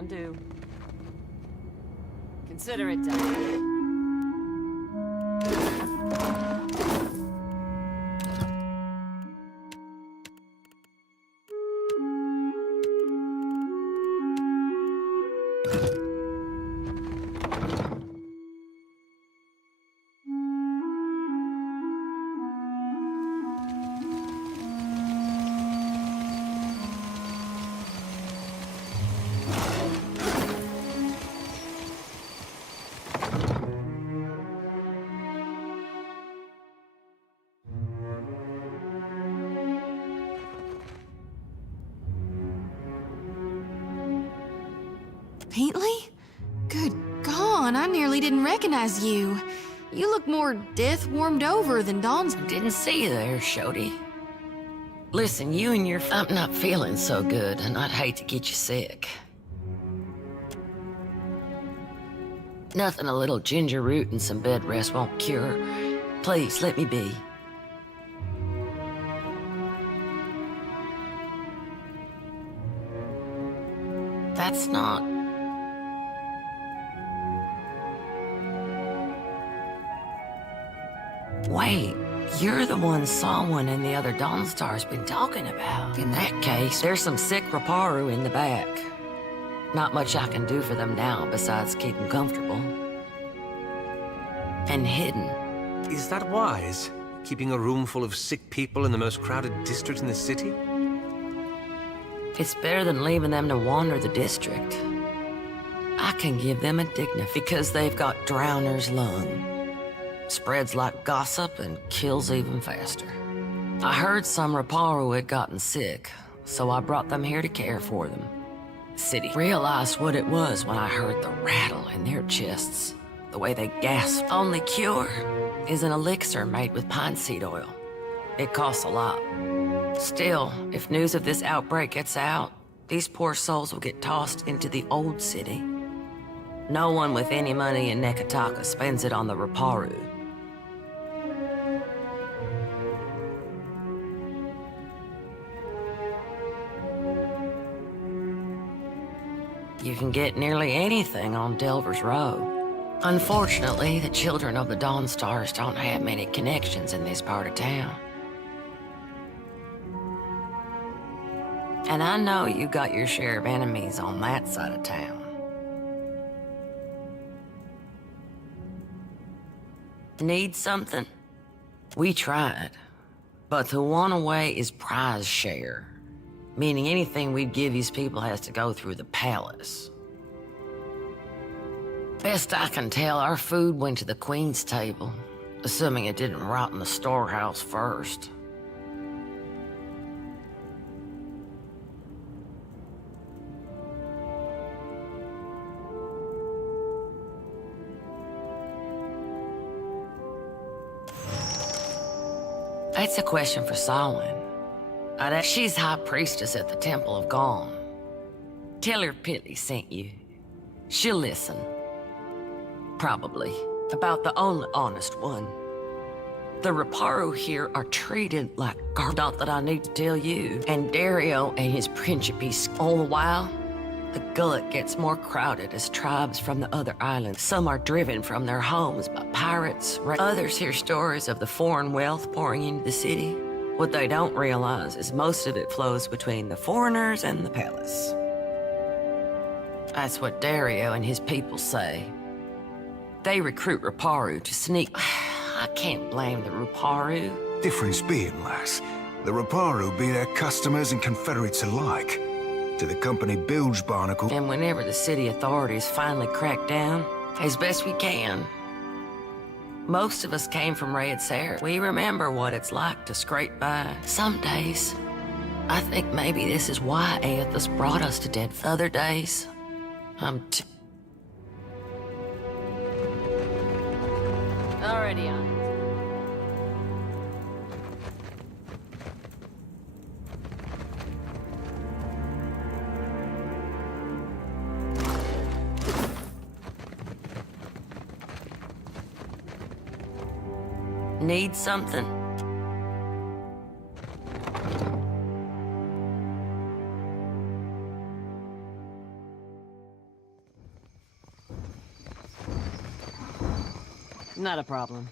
Can do. Consider it done. Paintley? Good God, I nearly didn't recognize you. You look more death-warmed over than Dawn's. Didn't see you there, Shody. Listen, you and your... I'm not feeling so good, and I'd hate to get you sick. Nothing a little ginger root and some bed rest won't cure. Please, let me be. That's not... Wait, you're the one someone in the other Dawnstar's been talking about. In that case, there's some sick Raparu in the back. Not much I can do for them now besides keep them comfortable. And hidden. Is that wise? Keeping a room full of sick people in the most crowded district in the city? It's better than leaving them to wander the district. I can give them a dignity because they've got Drowner's lung. Spreads like gossip and kills even faster. I heard some Raparu had gotten sick, so I brought them here to care for them. The city realized what it was when I heard the rattle in their chests, the way they gasped. Only cure is an elixir made with pine seed oil. It costs a lot. Still, if news of this outbreak gets out, these poor souls will get tossed into the old city. No one with any money in Nekataka spends it on the Raparu. You can get nearly anything on Delver's Row. Unfortunately, the children of the Dawnstars don't have many connections in this part of town. And I know you got your share of enemies on that side of town. Need something? We tried, but the one-away is prize share. Meaning anything we'd give these people has to go through the palace. Best I can tell, our food went to the Queen's table, assuming it didn't rot in the storehouse first. That's a question for Samhain. She's High Priestess at the Temple of Gone. Tell her Pitley sent you. She'll listen. Probably. About the only honest one. The Raparu here are treated like garbage. Not that I need to tell you. And Dario and his principe. All the while, the gullet gets more crowded as tribes from the other islands. Some are driven from their homes by pirates. Others hear stories of the foreign wealth pouring into the city. What they don't realize is most of it flows between the foreigners and the palace. That's what Dario and his people say. They recruit Raparu to sneak. I can't blame the Raparu. Difference being, lass, the Raparu be their customers and confederates alike. To the company bilge barnacle. And whenever the city authorities finally crack down, as best we can. Most of us came from Red Sarah. We remember what it's like to scrape by. Some days, I think maybe this is why Aethys brought us to dead. Other days, I'm too... Already on it. Need something? Not a problem.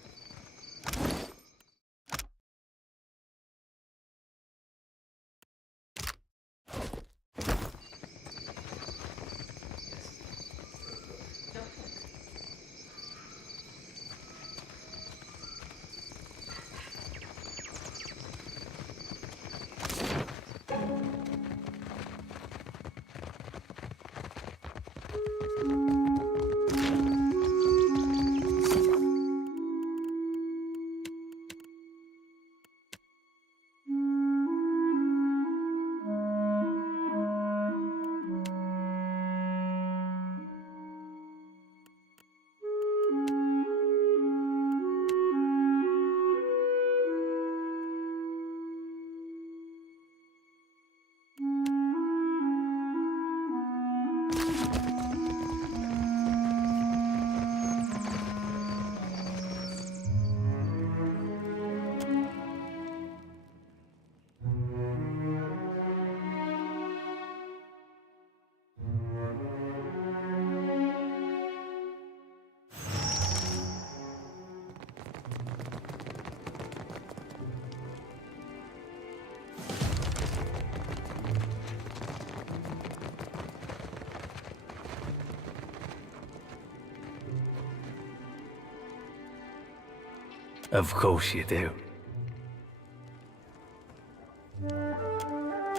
Of course you do.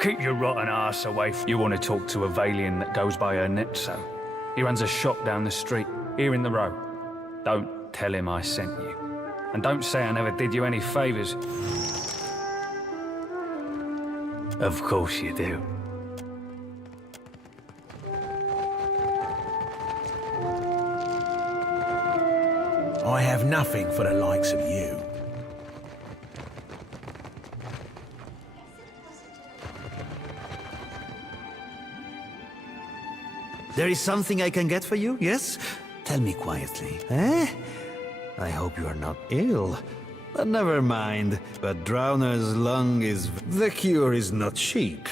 Keep your rotten ass away You want to talk to a Valian that goes by Ernetso. He runs a shop down the street, here in the row. Don't tell him I sent you. And don't say I never did you any favors. Of course you do. I have nothing for the likes of you. There is something I can get for you, yes? Tell me quietly, eh? I hope you are not ill. But never mind. But Drowner's lung is... The cure is not cheap.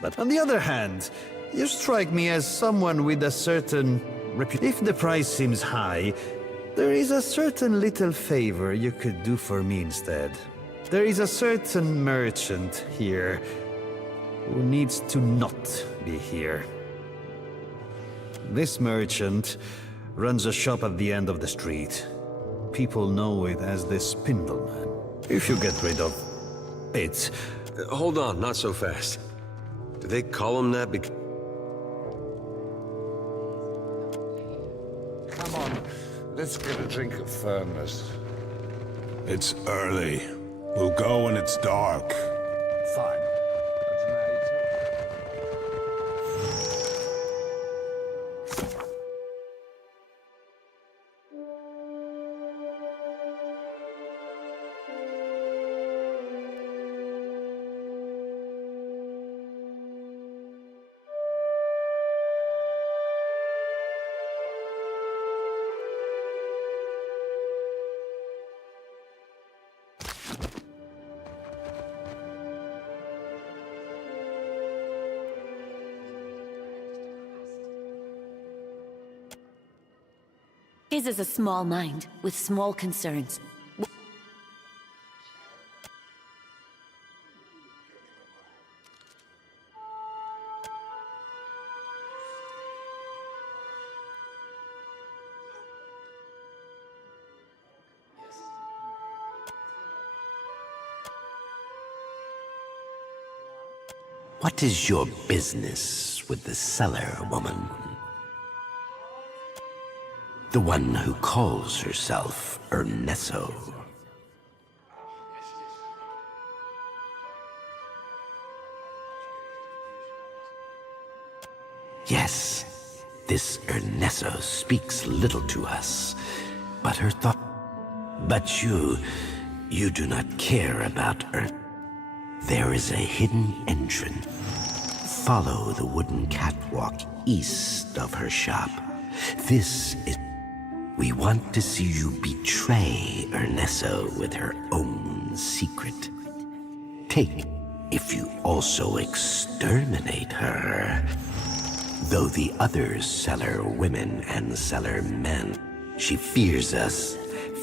But on the other hand, you strike me as someone with a certain reputation. If the price seems high, there is a certain little favor you could do for me instead. There is a certain merchant here who needs to not be here. This merchant runs a shop at the end of the street. People know it as the Spindleman. If you get rid of it... Hold on, not so fast. Do they call him that because... Come on, let's get a drink of firmness. It's early. We'll go when it's dark. Fine. His is a small mind, with small concerns. What is your business with the cellar woman? The one who calls herself Ernesto. Yes, this Ernesto speaks little to us, but her thought... But you do not care about her. There is a hidden entrance. Follow the wooden catwalk east of her shop. This is... We want to see you betray Ernesto with her own secret. Take if you also exterminate her. Though the other cellar women and cellar men, she fears us,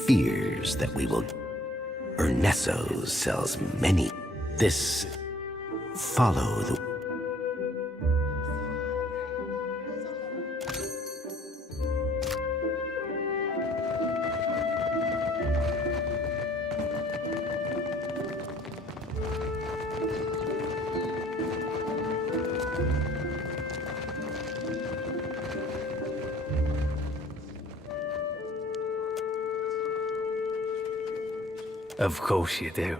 fears that we will... Ernesto sells many. This... Follow the... Of course you do.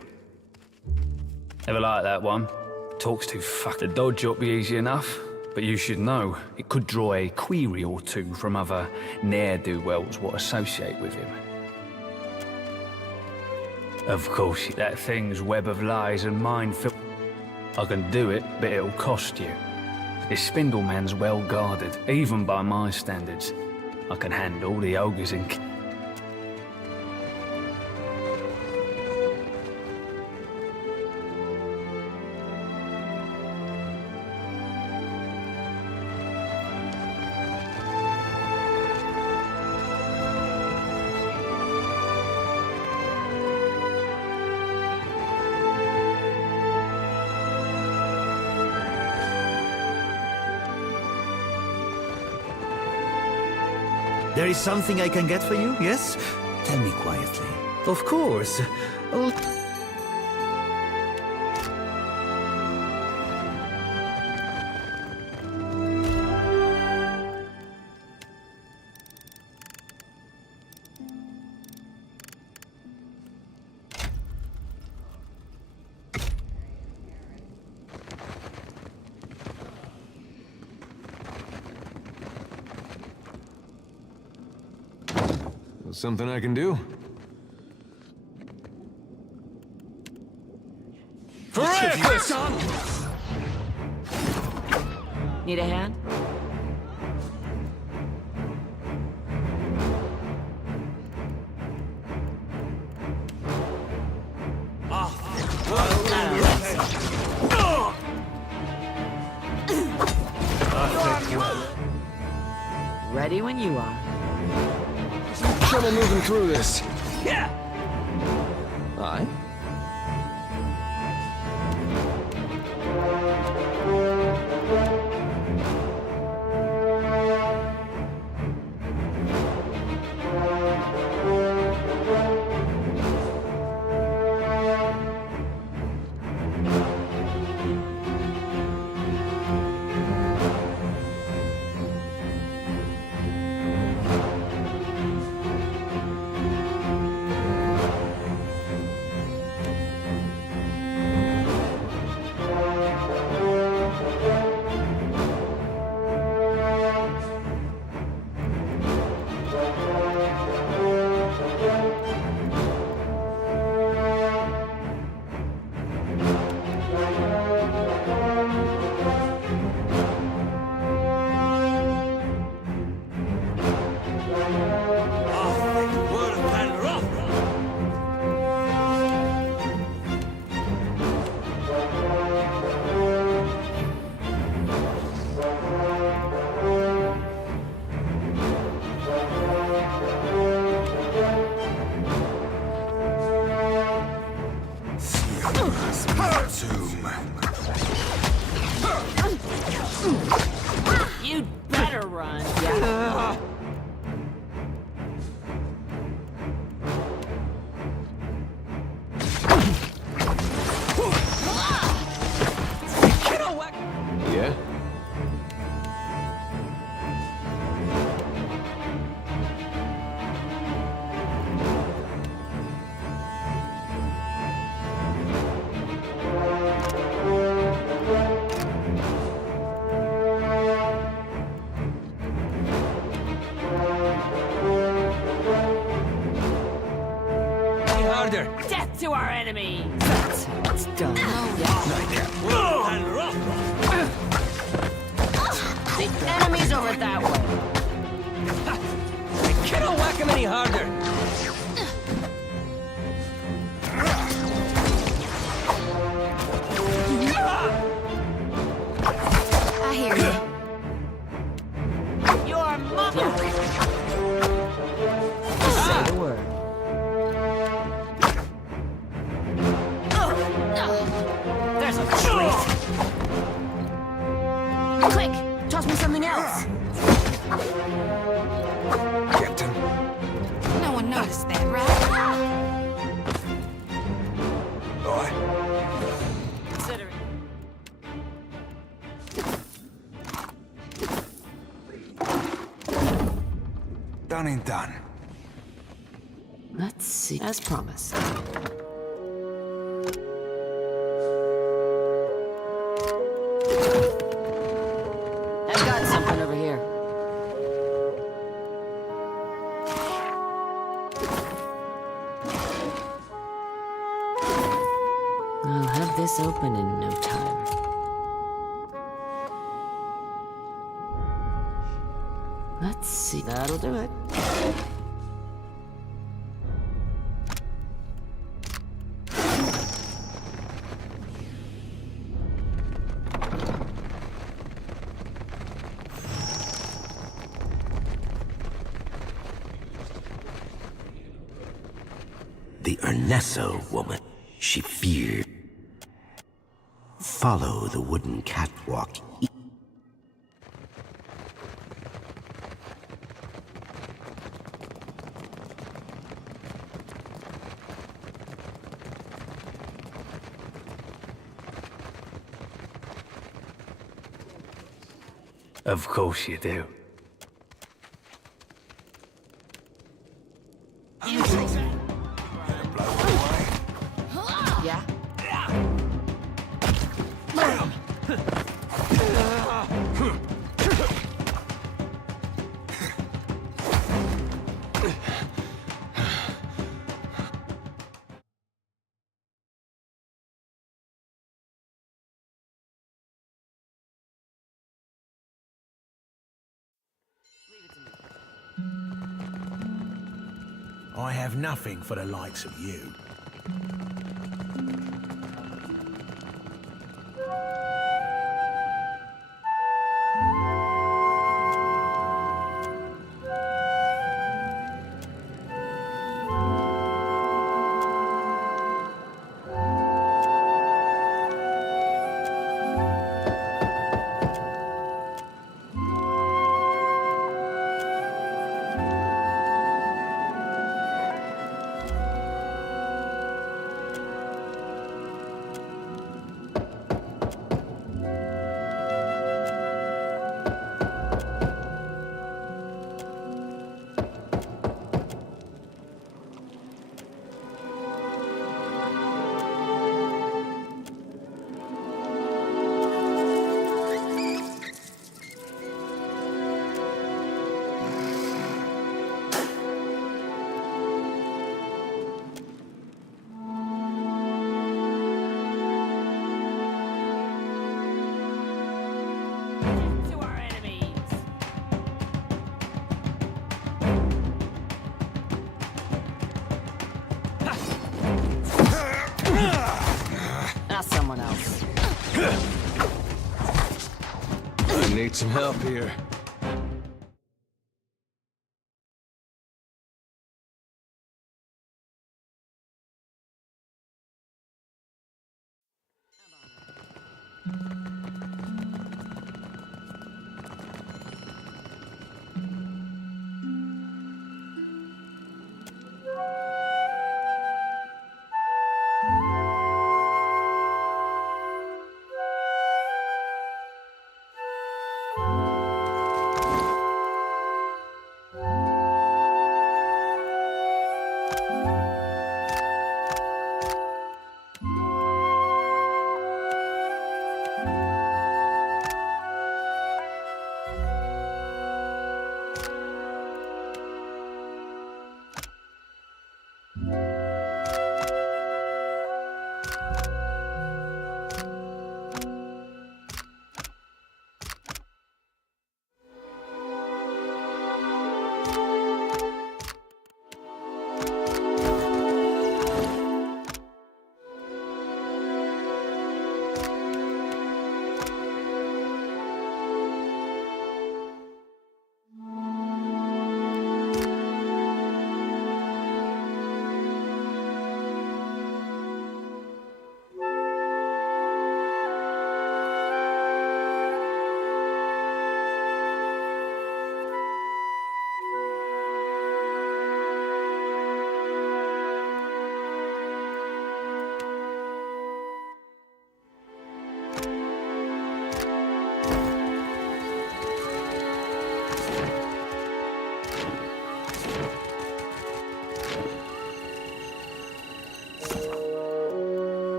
Never like that one. Talks too fuck. The dodge ought to be easy enough, but you should know it could draw a query or two from other ne'er-do-wells what associate with him. Of course, that thing's web of lies and minefield. I can do it, but it'll cost you. This Spindleman's well guarded, even by my standards. I can handle the ogres and... There is something I can get for you, yes? Tell me quietly. Of course. Oh. Something I can do? Need a hand? Ready when you are. Trouble moving through this. Yeah. Aye. You'd better run. Yeah. Yeah? Death to our enemy! That's how it's done. The enemy's over that way. I cannot whack him any harder. I hear you. Your mother! Say the word. Done and done. Let's see. As promised. I've got something over here. I'll have this open in no time. Let's see. That'll do it. The Ernesto woman, she feared. Follow the wooden catwalk. Of course you do. Yeah? I have nothing for the likes of you. To our enemies. Ask someone else. I need some help here.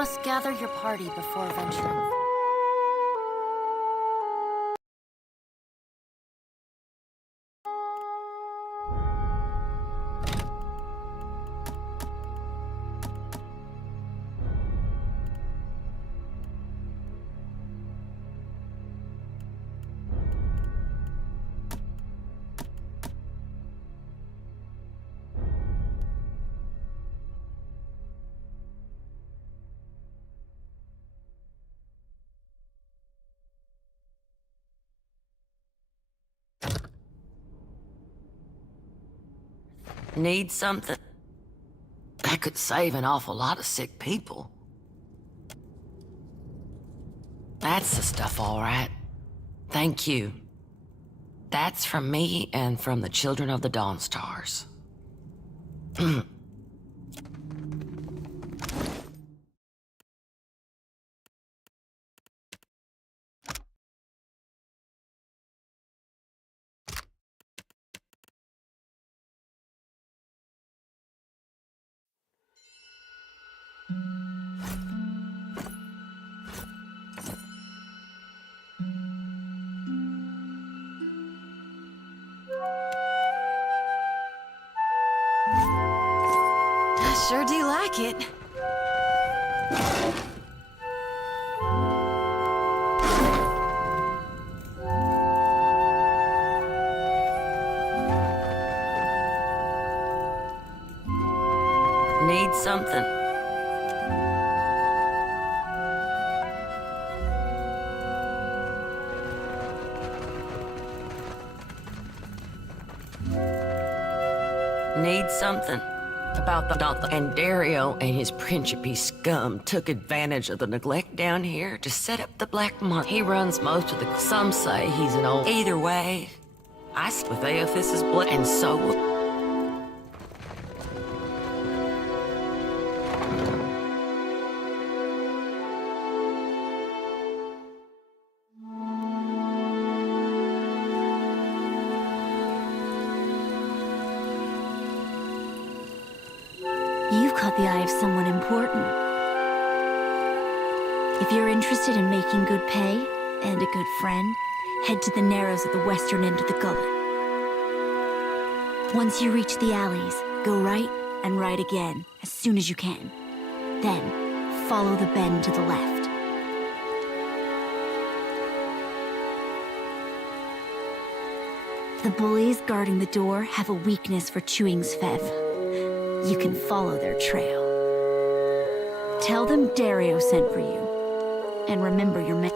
must gather your party before venturing. Need something? That could save an awful lot of sick people. That's the stuff, all right. Thank you. That's from me and from the children of the Dawn Stars. I sure do like it. Need something? Need something? About the and Dario and his Principe scum took advantage of the neglect down here to set up the black market. He runs most of the... Some say he's an old... Either way, I stick with Aethis's blood, and so will... You've caught the eye of someone important. If you're interested in making good pay and a good friend, head to the narrows at the western end of the gullet. Once you reach the alleys, go right and right again as soon as you can. Then, follow the bend to the left. The bullies guarding the door have a weakness for chewing Svev. You can follow their trail. Tell them Dario sent for you. And remember your men.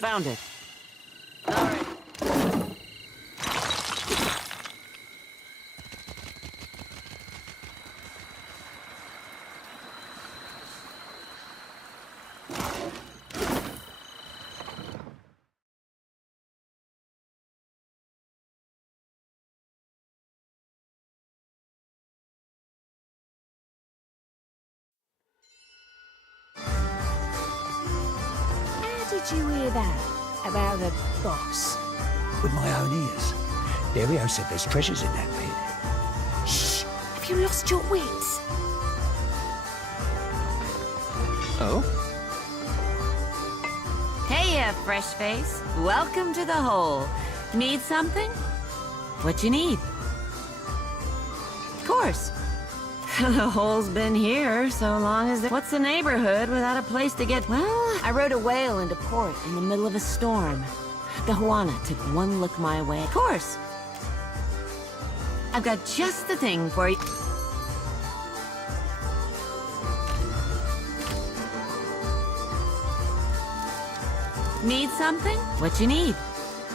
Found it. Did you hear that? About the boss? With my own ears. Dario said there's treasures in that pit. Shh! Have you lost your wits? Oh? Hey, fresh face. Welcome to the hole. Need something? What you need? Of course. The hole's been here so long as... What's a neighborhood without a place to get... Well, I rode a whale into port in the middle of a storm. The Juana took one look my way. Of course. I've got just the thing for you. Need something? What you need?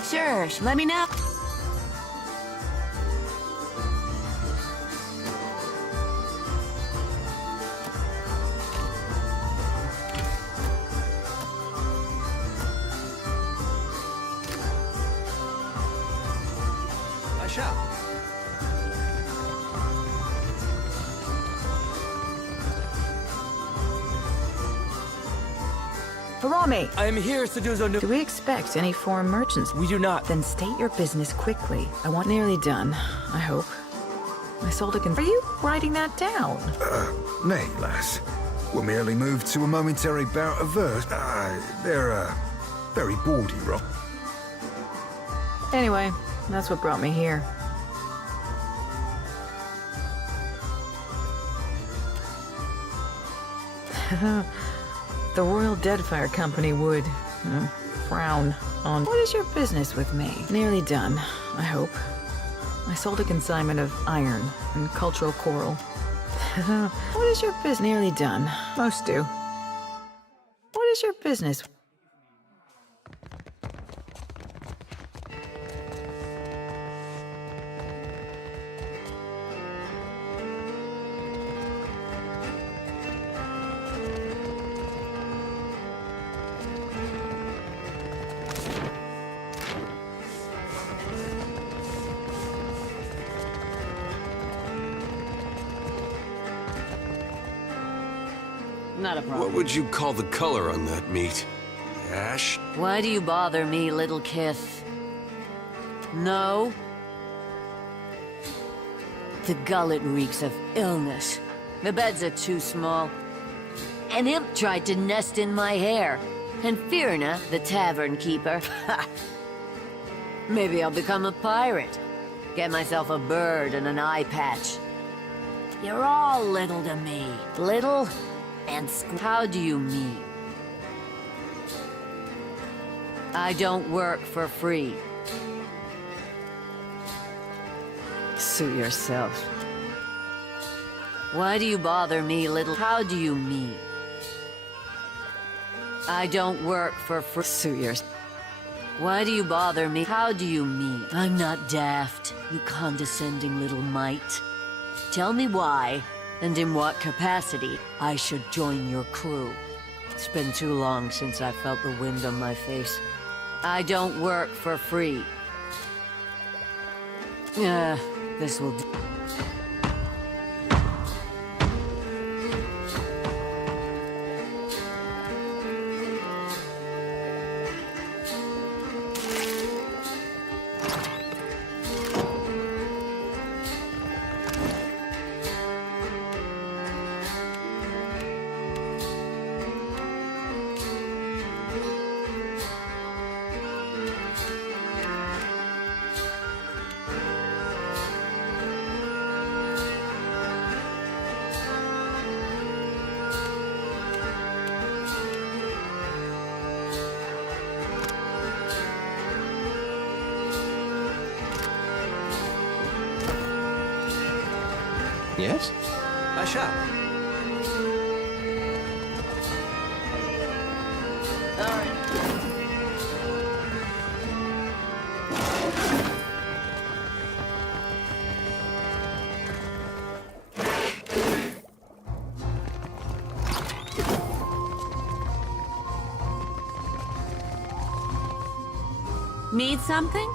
Sure, let me know. I shall. Harami! I am here, Seduzo. Do we expect any foreign merchants? We do not. Then state your business quickly. I want nearly done, I hope. I sold a Are you writing that down? Nay, lass. We merely moved to a momentary bout of verse. They're, very bawdy, Rob. Anyway, that's what brought me here. The Royal Deadfire Company would frown on. What is your business with me? Nearly done, I hope. I sold a consignment of iron and cultural coral. What is your business? Nearly done. Most do. What is your business? Not a problem. What would you call the color on that meat? Ash? Why do you bother me, little Kith? No? The gullet reeks of illness. The beds are too small. An imp tried to nest in my hair. And Firna, the tavern keeper, maybe I'll become a pirate. Get myself a bird and an eye patch. You're all little to me. Little and how do you mean? I don't work for free. Suit yourself. Why do you bother me, little? How do you mean? I don't work for free. Suit yourself. Why do you bother me? How do you mean? I'm not daft, you condescending little mite. Tell me why, and in what capacity, I should join your crew. It's been too long since I felt the wind on my face. I don't work for free. This will do. Yes? I shall. All right. Need something?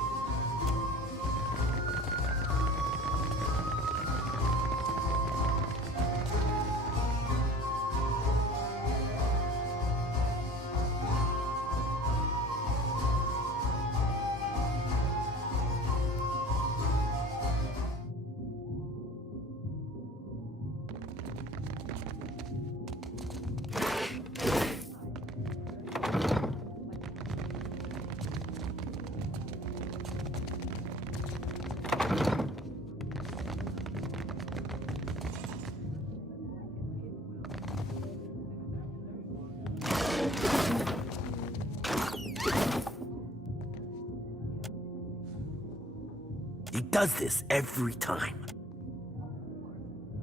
He does this every time.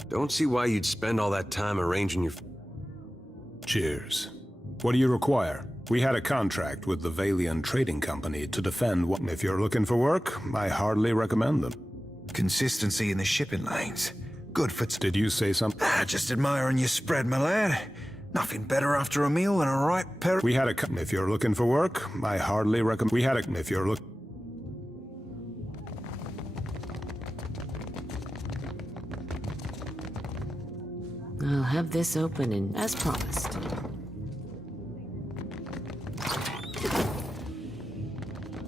Don't see why you'd spend all that time arranging your... Cheers. What do you require? We had a contract with the Valian Trading Company to defend what... If you're looking for work, I hardly recommend them. Consistency in the shipping lanes. Good for... Did you say something? Just admiring your spread, my lad. Nothing better after a meal than a right pair... We had a... If you're looking for work, I hardly recommend... We had a... If you're look... I'll have this open as promised.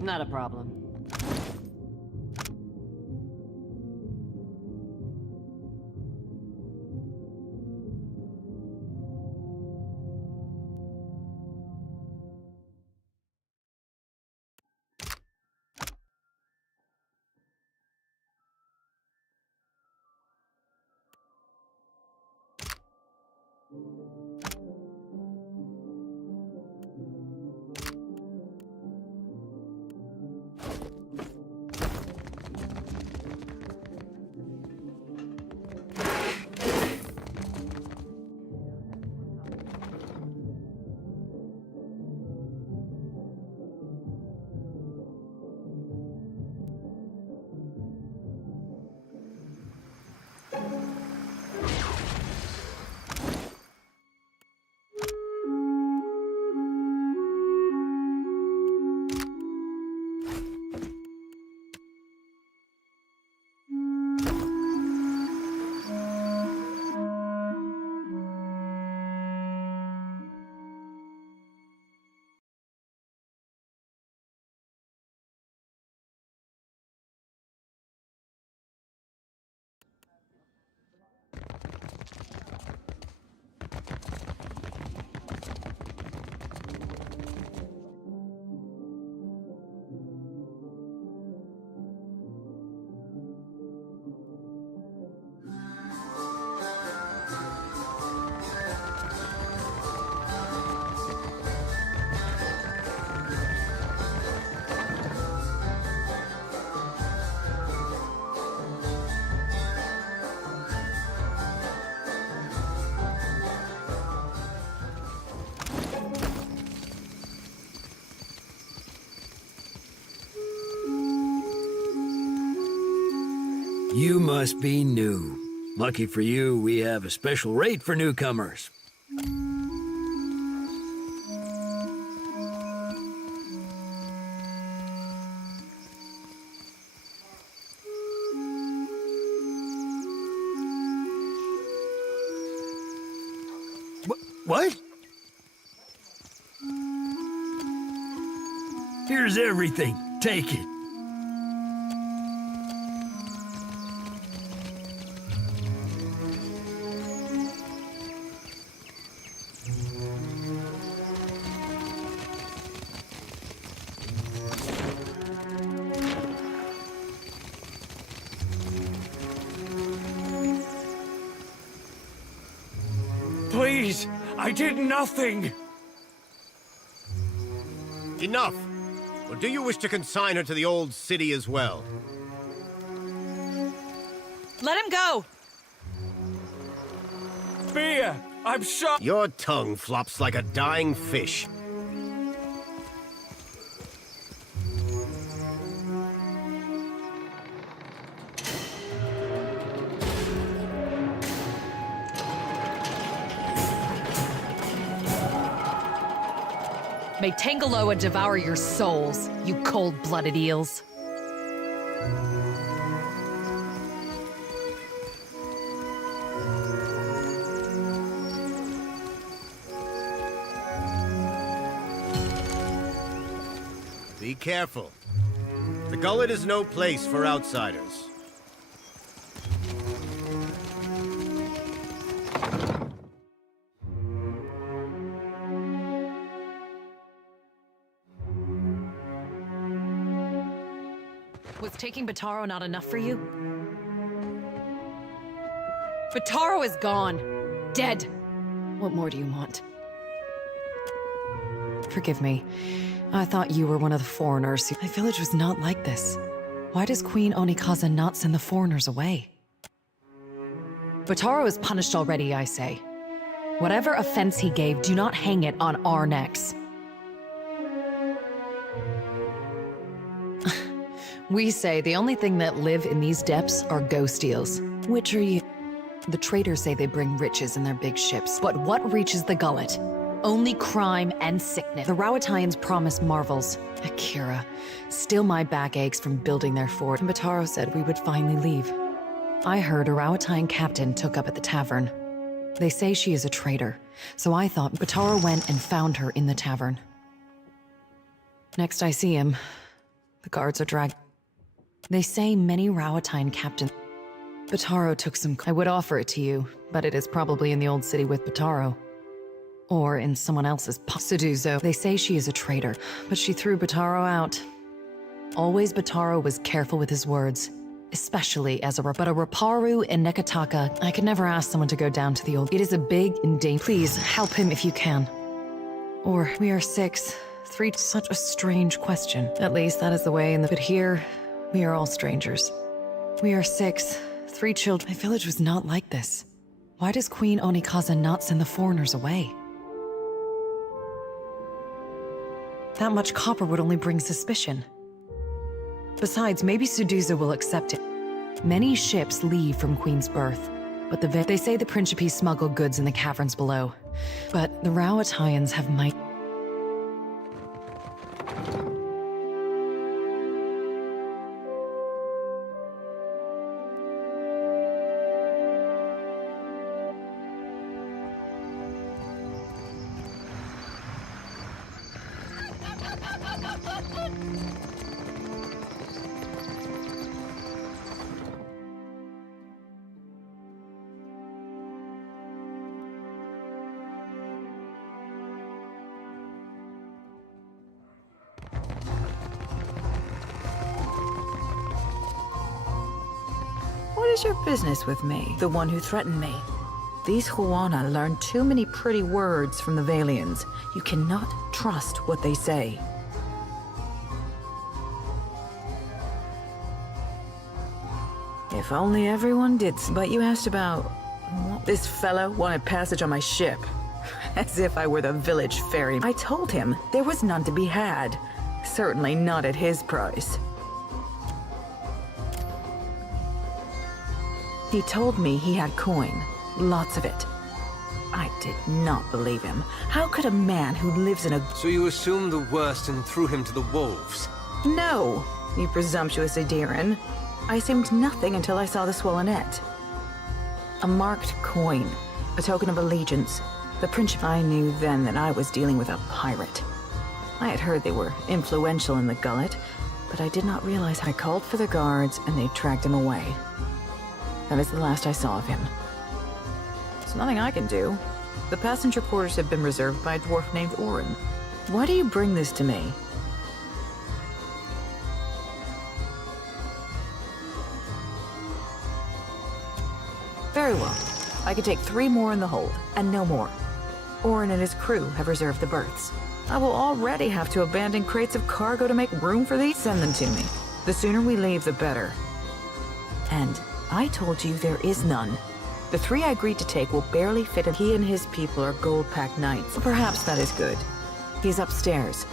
Not a problem. You must be new. Lucky for you, we have a special rate for newcomers. What? Here's everything. Take it. Please, I did nothing! Enough! Or do you wish to consign her to the old city as well? Let him go! Beer! I'm shot! Your tongue flops like a dying fish. May Tangaloa devour your souls, you cold-blooded eels. Be careful. The gullet is no place for outsiders. Was taking Bataro not enough for you? Bataro is gone. Dead. What more do you want? Forgive me. I thought you were one of the foreigners. My village was not like this. Why does Queen Onikaza not send the foreigners away? Butaro is punished already, I say. Whatever offense he gave, do not hang it on our necks. We say the only thing that live in these depths are ghost eels. Which are you? The traders say they bring riches in their big ships. But what reaches the gullet? Only crime and sickness. The Rowatayans promise marvels. Akira, still my back aches from building their fort. And Butaro said we would finally leave. I heard a Rowatayan captain took up at the tavern. They say she is a traitor, so I thought Butaro went and found her in the tavern. Next I see him, the guards are dragged. They say many Rowatayan captains. Butaro took some. I would offer it to you, but it is probably in the old city with Butaro. Or in someone else's Suduzo. They say she is a traitor, but she threw Butaro out. Always Butaro was careful with his words, especially as but a Raparu in Nekataka, I could never ask someone to go down to the old. It is a big and dangerous. Please, help him if you can. Or we are 6, 3, such a strange question. At least that is the way but here, we are all strangers. We are 6, 3 children. My village was not like this. Why does Queen Onikaza not send the foreigners away? That much copper would only bring suspicion. Besides, maybe Suduza will accept it. Many ships leave from Queen's Birth, but they say the Principe smuggle goods in the caverns below. But the Rowatayans have might. What is your business with me, the one who threatened me? These Huana learn too many pretty words from the Valians. You cannot trust what they say. If only everyone did. But you asked about... This fellow wanted passage on my ship. As if I were the village ferry. I told him there was none to be had. Certainly not at his price. He told me he had coin. Lots of it. I did not believe him. How could a man who lives in a... So you assumed the worst and threw him to the wolves? No, you presumptuous Adiran. I assumed nothing until I saw the swollenette. A marked coin. A token of allegiance. The Principe. I knew then that I was dealing with a pirate. I had heard they were influential in the gullet, but I did not realize I called for the guards and they tracked him away. That is the last I saw of him. There's nothing I can do. The passenger quarters have been reserved by a dwarf named Orin. Why do you bring this to me? Very well. I can take 3 more in the hold, and no more. Orin and his crew have reserved the berths. I will already have to abandon crates of cargo to make room for these. Send them to me. The sooner we leave, the better. And I told you there is none. The 3 I agreed to take will barely fit him. He and his people are gold-packed knights. Perhaps that is good. He's upstairs.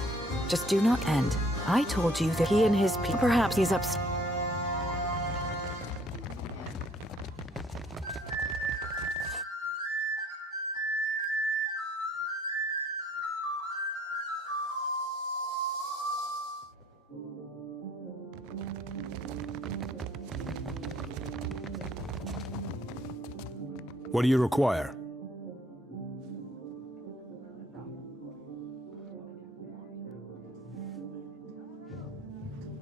Just do not end. I told you that he and his people... Perhaps he's upstairs. What do you require?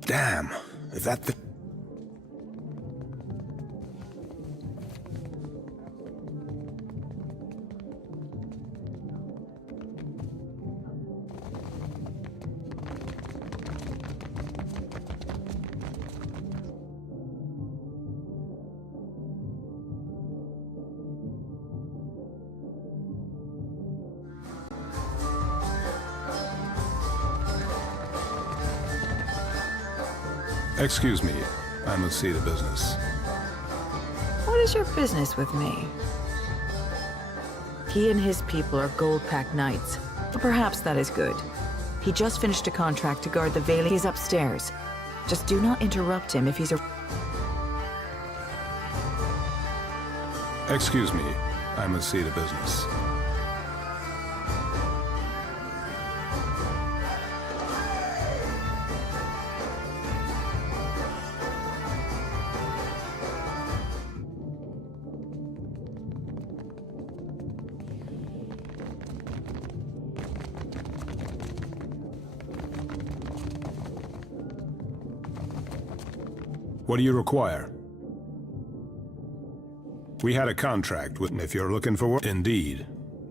Damn, is that the... Excuse me, I must see to business. What is your business with me? He and his people are gold-packed knights, but perhaps that is good. He just finished a contract to guard the Vale. He's upstairs. Just do not interrupt him if he's a... Excuse me, I must see to business. What do you require? We had a contract with... If you're looking for work... Indeed.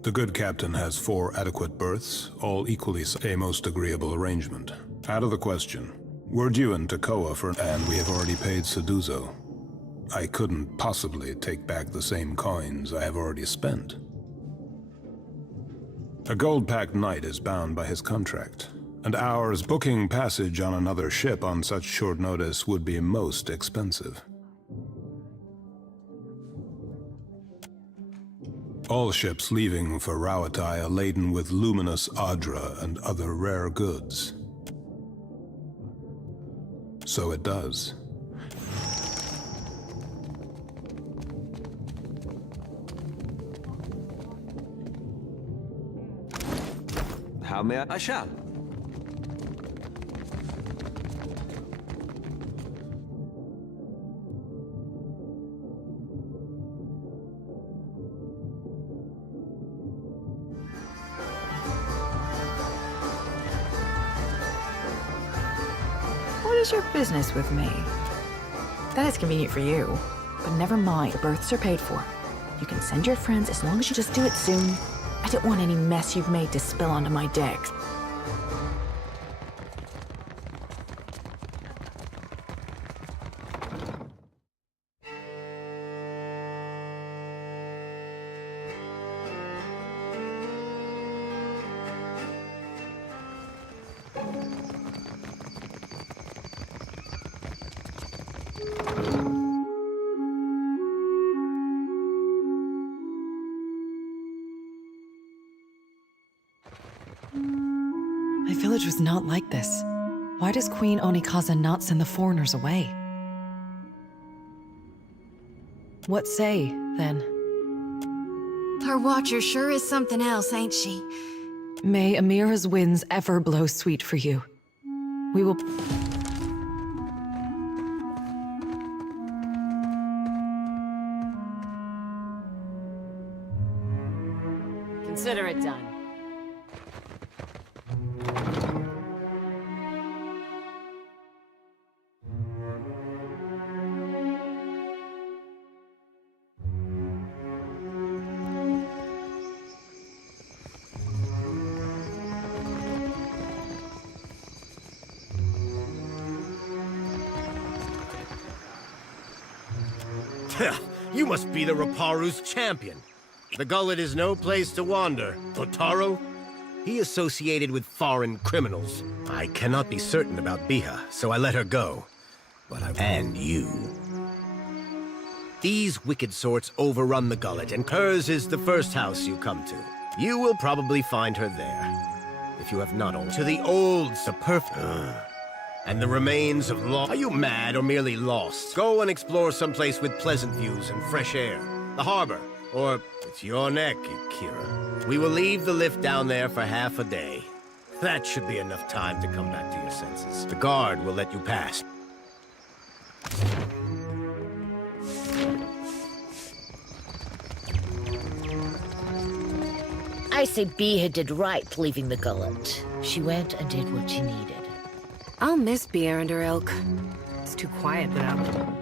The good captain has 4 adequate berths, all equally a most agreeable arrangement. Out of the question. We're due in Tekoa for... And we have already paid Seduzo. I couldn't possibly take back the same coins I have already spent. A gold-packed knight is bound by his contract. And ours booking passage on another ship on such short notice would be most expensive. All ships leaving for Rauatai are laden with luminous Adra and other rare goods. So it does. How may I shall? What is your business with me? That is convenient for you, but never mind. The berths are paid for. You can send your friends as long as you just do it soon. I don't want any mess you've made to spill onto my decks. My village was not like this. Why does Queen Onikaza not send the foreigners away? What say, then? Our watcher sure is something else, ain't she? May Amira's winds ever blow sweet for you. We will... Consider it done. You must be the Raparu's champion. The gullet is no place to wander. Otaro? He associated with foreign criminals. I cannot be certain about Biha, so I let her go. But And you. These wicked sorts overrun the gullet, and hers is the first house you come to. You will probably find her there. If you have not already. To the old superfluous. And the remains of Are you mad or merely lost? Go and explore someplace with pleasant views and fresh air. The harbor. Or it's your neck, Kira. We will leave the lift down there for half a day. That should be enough time to come back to your senses. The guard will let you pass. I say Biha did right leaving the gullet. She went and did what she needed. I'll miss Biha and her ilk. It's too quiet, though.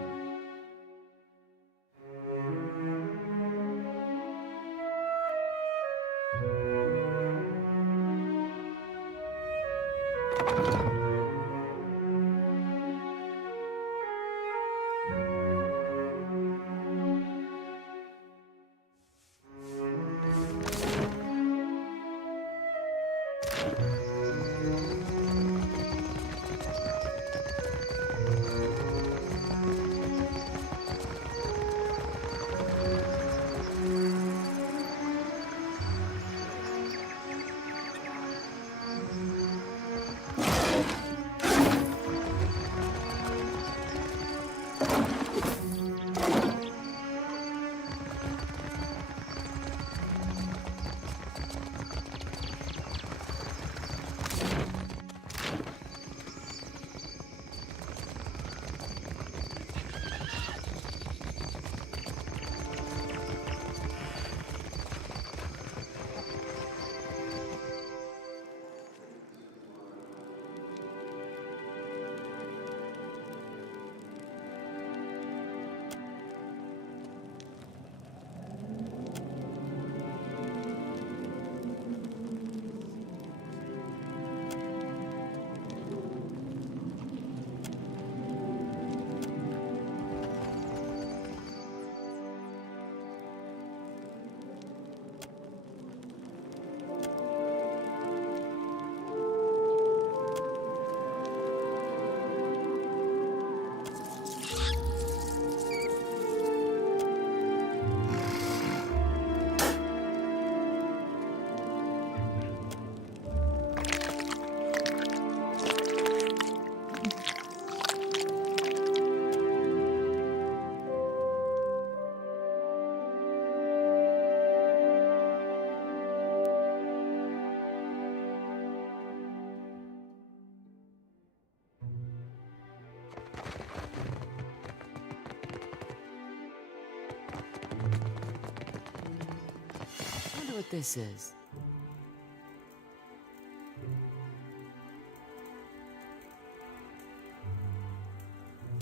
what this is.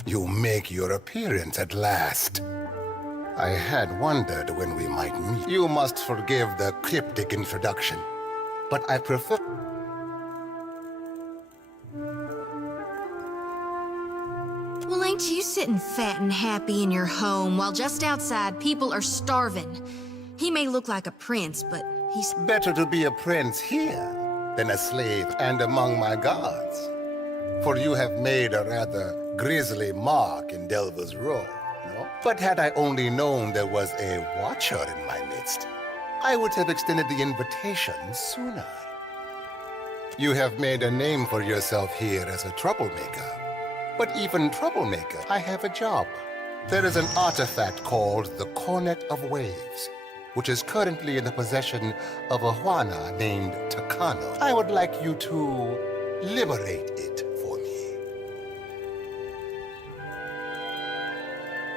You make your appearance at last. I had wondered when we might meet. You must forgive the cryptic introduction, but I prefer... Well, ain't you sitting fat and happy in your home while just outside people are starving? He may look like a prince, but he's... Better to be a prince here than a slave and among my gods. For you have made a rather grisly mark in Delva's Row, no? But had I only known there was a watcher in my midst, I would have extended the invitation sooner. You have made a name for yourself here as a troublemaker. But even troublemaker, I have a job. There is an artifact called the Cornet of Waves, which is currently in the possession of a Juana named Takano. I would like you to liberate it for me.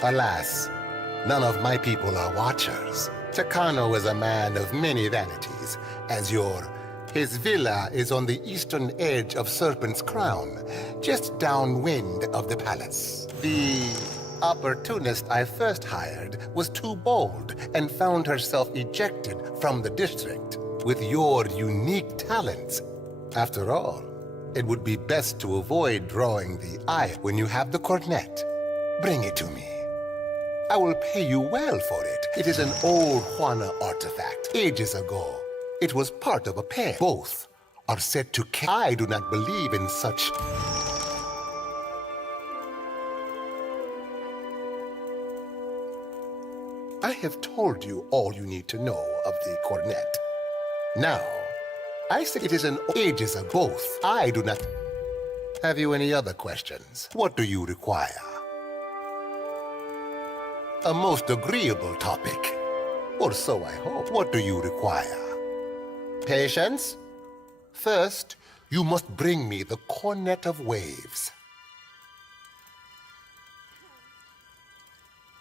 Alas, none of my people are watchers. Takano is a man of many vanities, as his villa is on the eastern edge of Serpent's Crown, just downwind of the palace. The opportunist I first hired was too bold and found herself ejected from the district. With your unique talents, after all, it would be best to avoid drawing the eye when you have the cornet. Bring it to me. I will pay you well for it. It is an old Juana artifact, ages ago. It was part of a pair. Both are said to I do not believe in such... I have told you all you need to know of the cornet. Now, I say it is an ages of both. I do not... Have you any other questions? What do you require? A most agreeable topic. Or so I hope. What do you require? Patience? First, you must bring me the Cornet of Waves.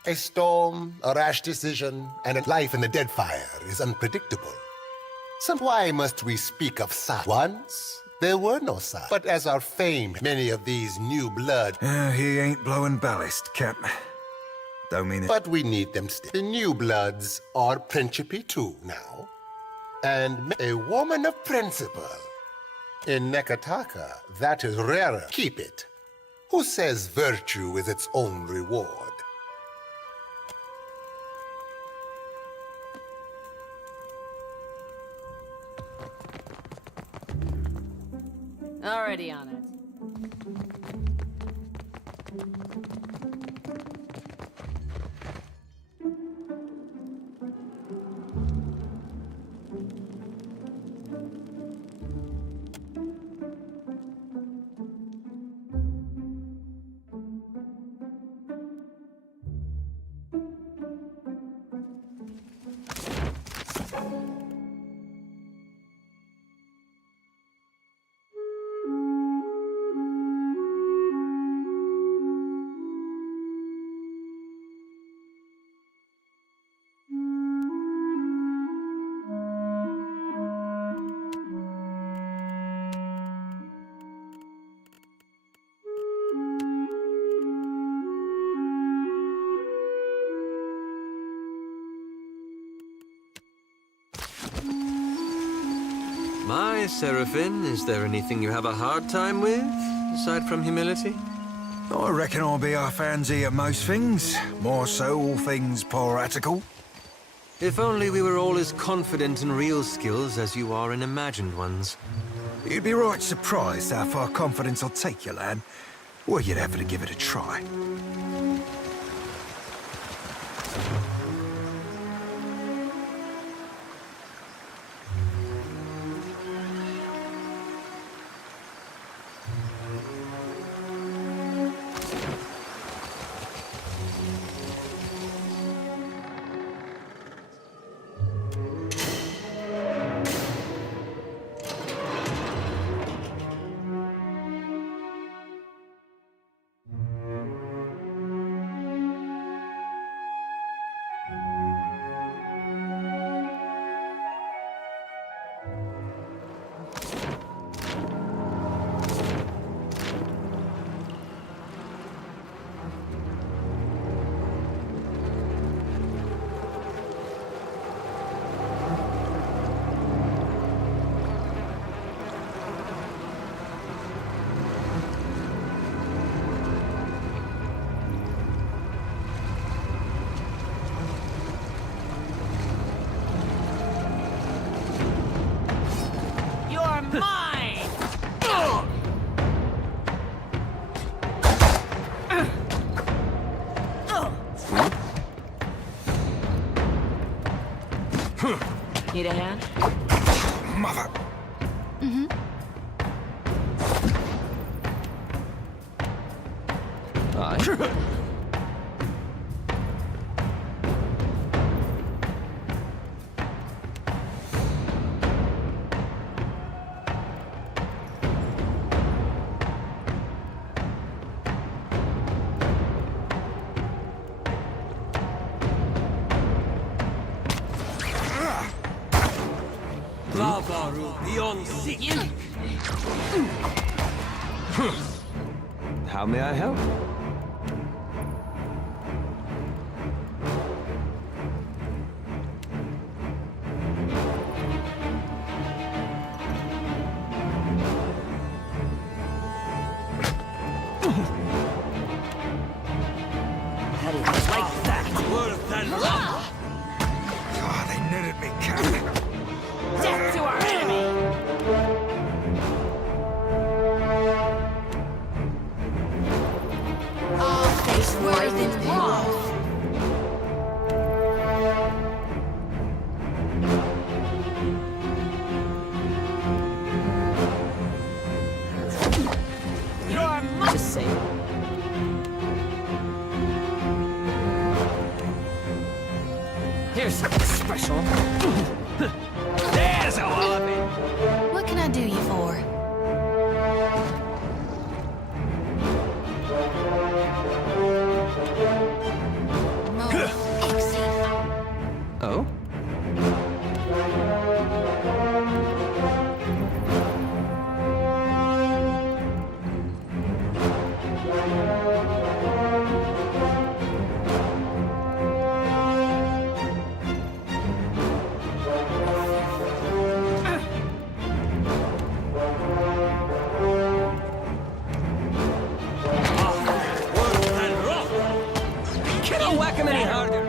A storm, a rash decision, and a life in the Deadfire is unpredictable. Why must we speak of Sa? Once, there were no Sa. But as are famed, many of these new blood... he ain't blowing ballast, Cap. Don't mean it. But we need them still. The new bloods are Principe too now. And a woman of principle. In Nekataka, that is rarer. Keep it. Who says virtue is its own reward? Already on it. My Seraphim, is there anything you have a hard time with, aside from humility? I reckon I'll be half handsy at most things. More so all things piratical. If only we were all as confident in real skills as you are in imagined ones. You'd be right surprised how far confidence will take you, lad. Well, you'd have to give it a try. Need a hand? Mother. How may I help? How do you like that? Worth and love. God, they netted me, Captain. Death to our enemy. Oh, face worth and love. Just say it. Here's something special. There's a walloping. What can I do you for? Oh? Don't whack him any harder.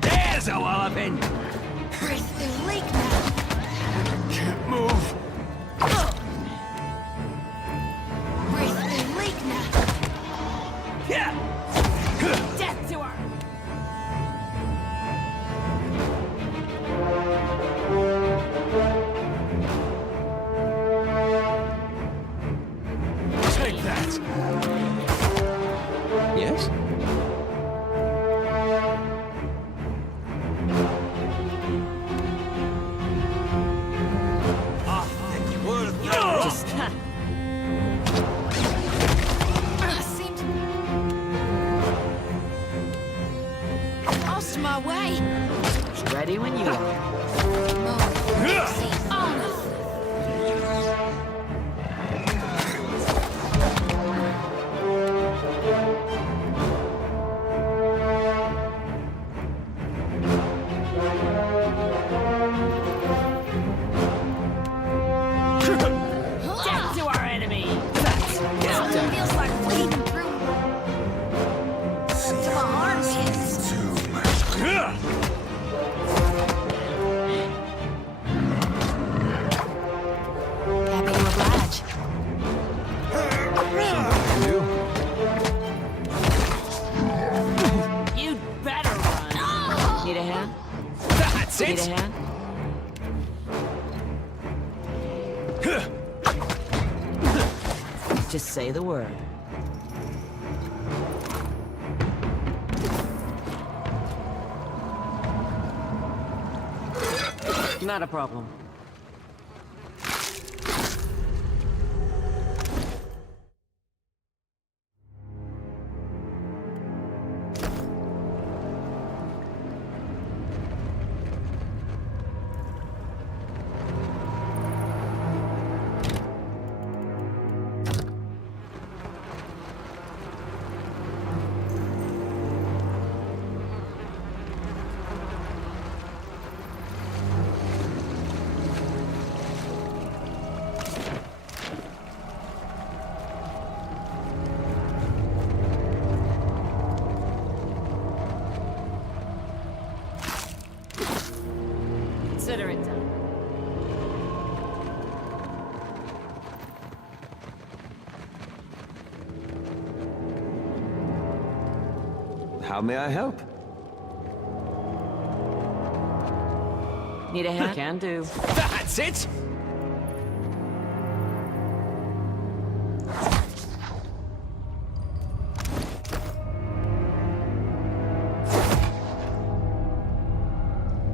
There's a walloping. Breathe through leak now. Can't move. Breathe through leak now. Death to our... Take that. Yes? Just Seems... Lost my way. ready when you are. Death to our enemy. Something feels like bleeding through to my armpits. Happy to oblige. You'd better run. Need a hand? That's Need a it. hand? Just say the word. Not a problem. How may I help? Need a hand? Can do. That's it!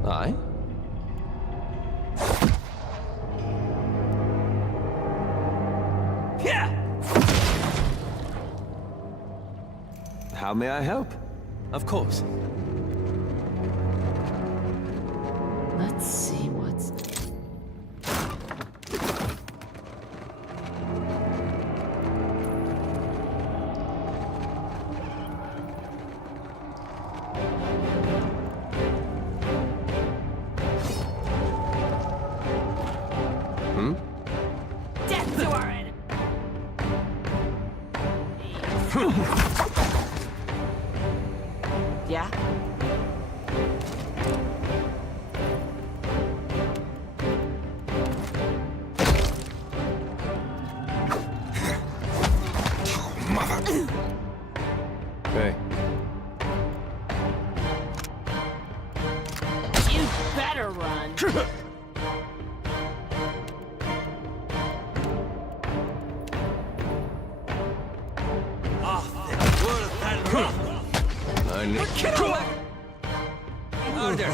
Aye? How may I help? Of course. Let's see what's... Death to our enemy! Yeah? Hey. You better run! I need... Harder!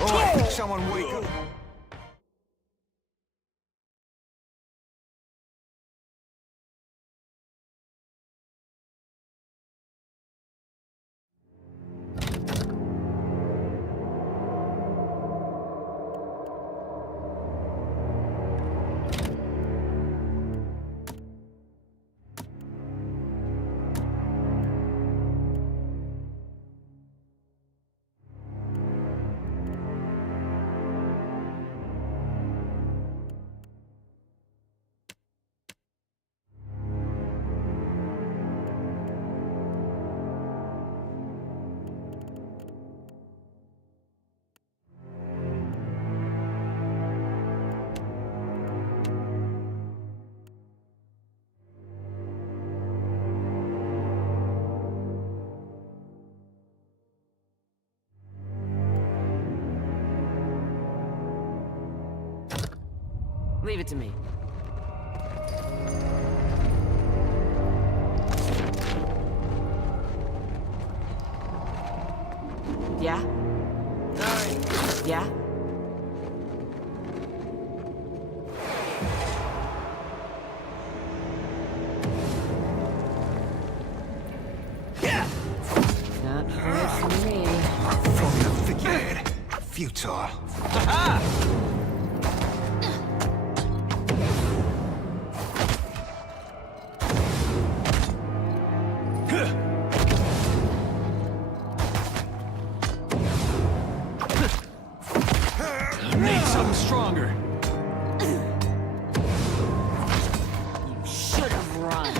Oh, someone wake up. Leave it to me. Yeah? Alright. Yeah? Not good for me. From the figurehead. Futile. Need something stronger. You should have run.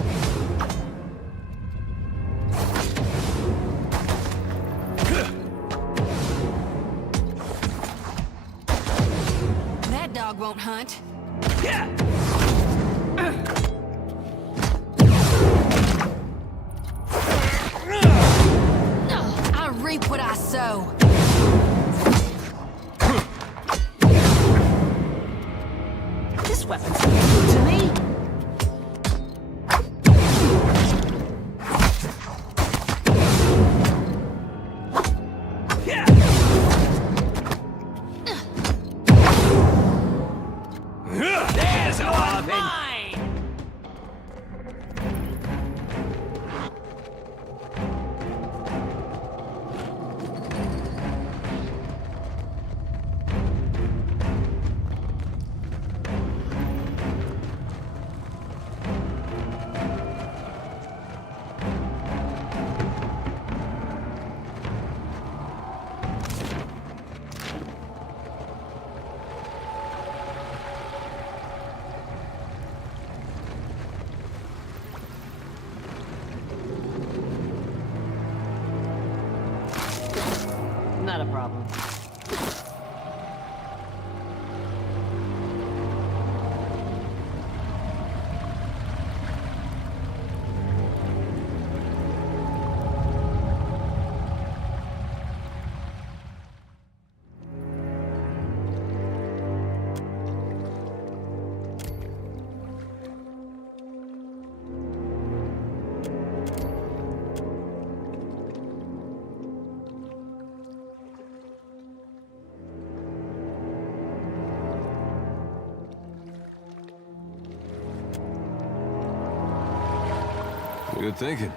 Good thinking.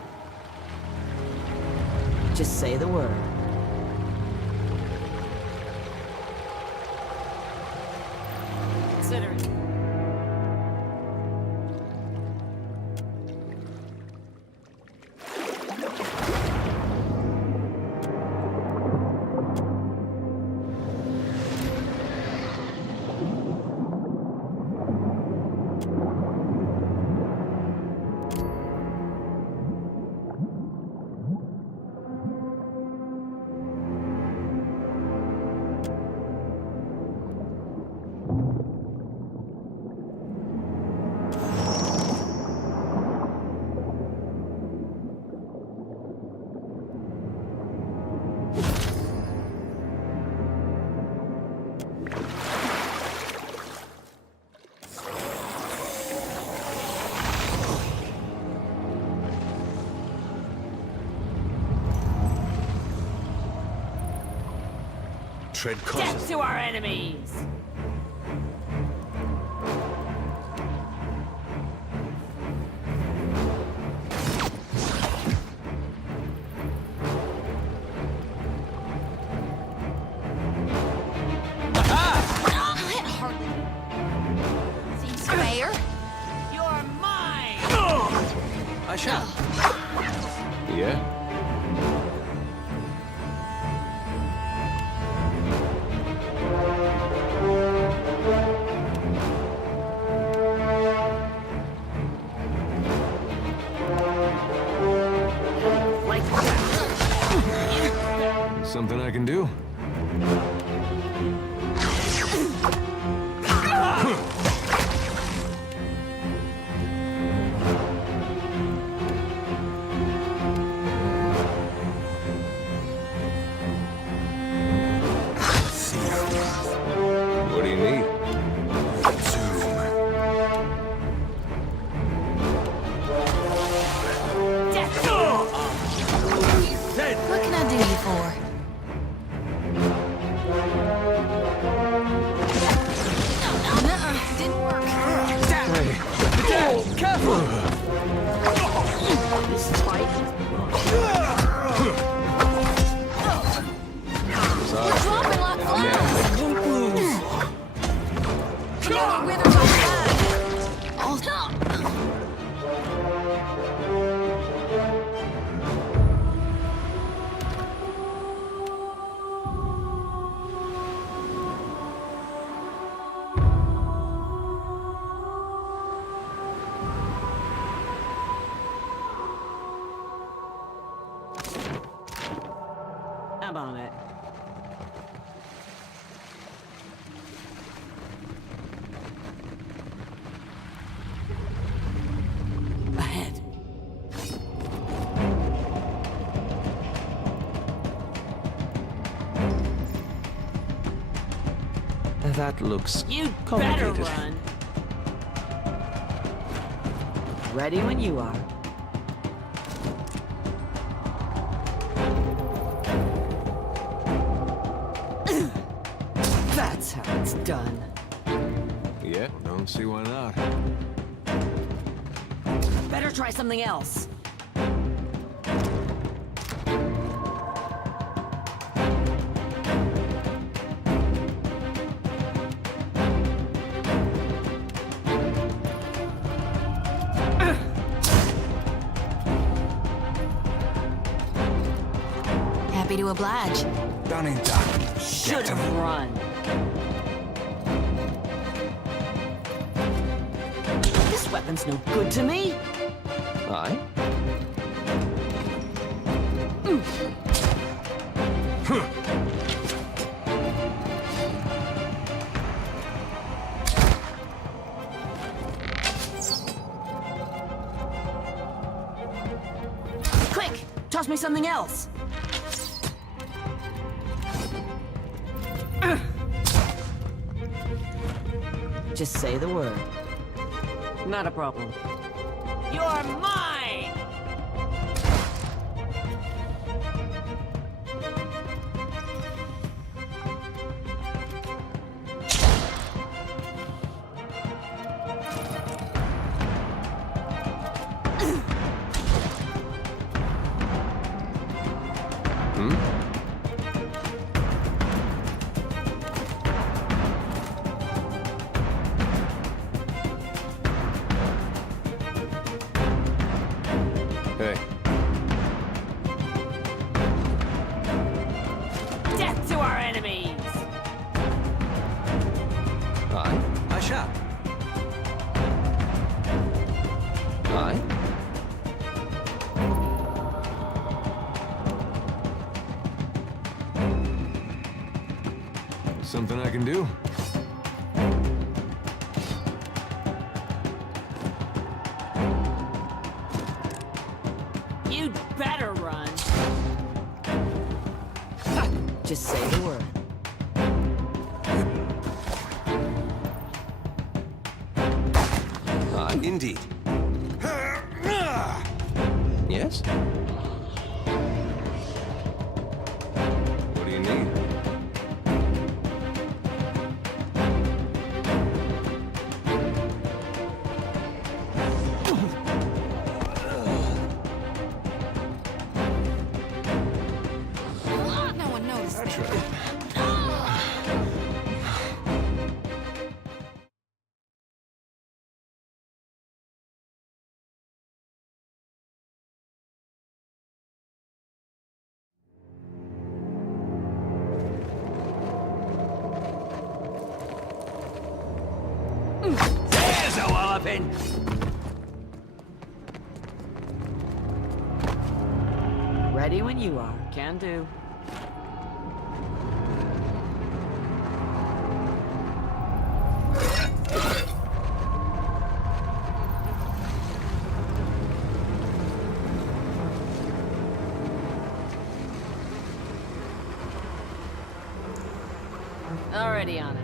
Just say the word. Consider it. Tread Death to our enemies! That hardly seems fair. You're mine! I shall. Yeah? Like that. Something I can do? What do you need? What can I do you for? Nuh-uh, didn't work. Hey, careful! This is fight. Dropping like flies. Come on, withers on fire. Oh, stop. I'm on it. Ahead. That looks You'd better complicated. run. Ready when you are. That's how it's done. Yeah, don't see why not. Better try something else. Happy to oblige. Done and done. Should have run. This weapon's no good to me. Aye? Quick! Toss me something else. Just say the word. Not a problem. You're mine! Something I can do? You'd better run. Just say the word. Indeed. Yes? What do you need? No one noticed that. There's a walloping! Ready when you are. Can do. Already on it.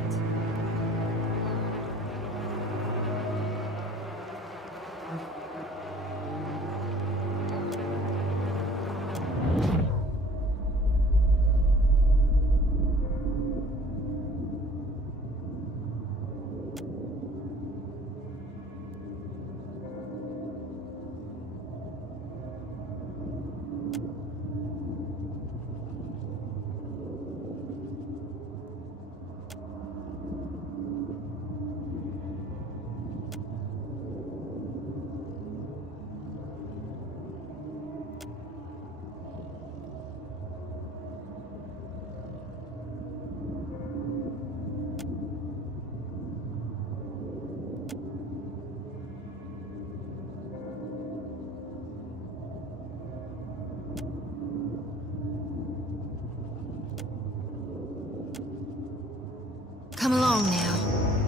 Come along now.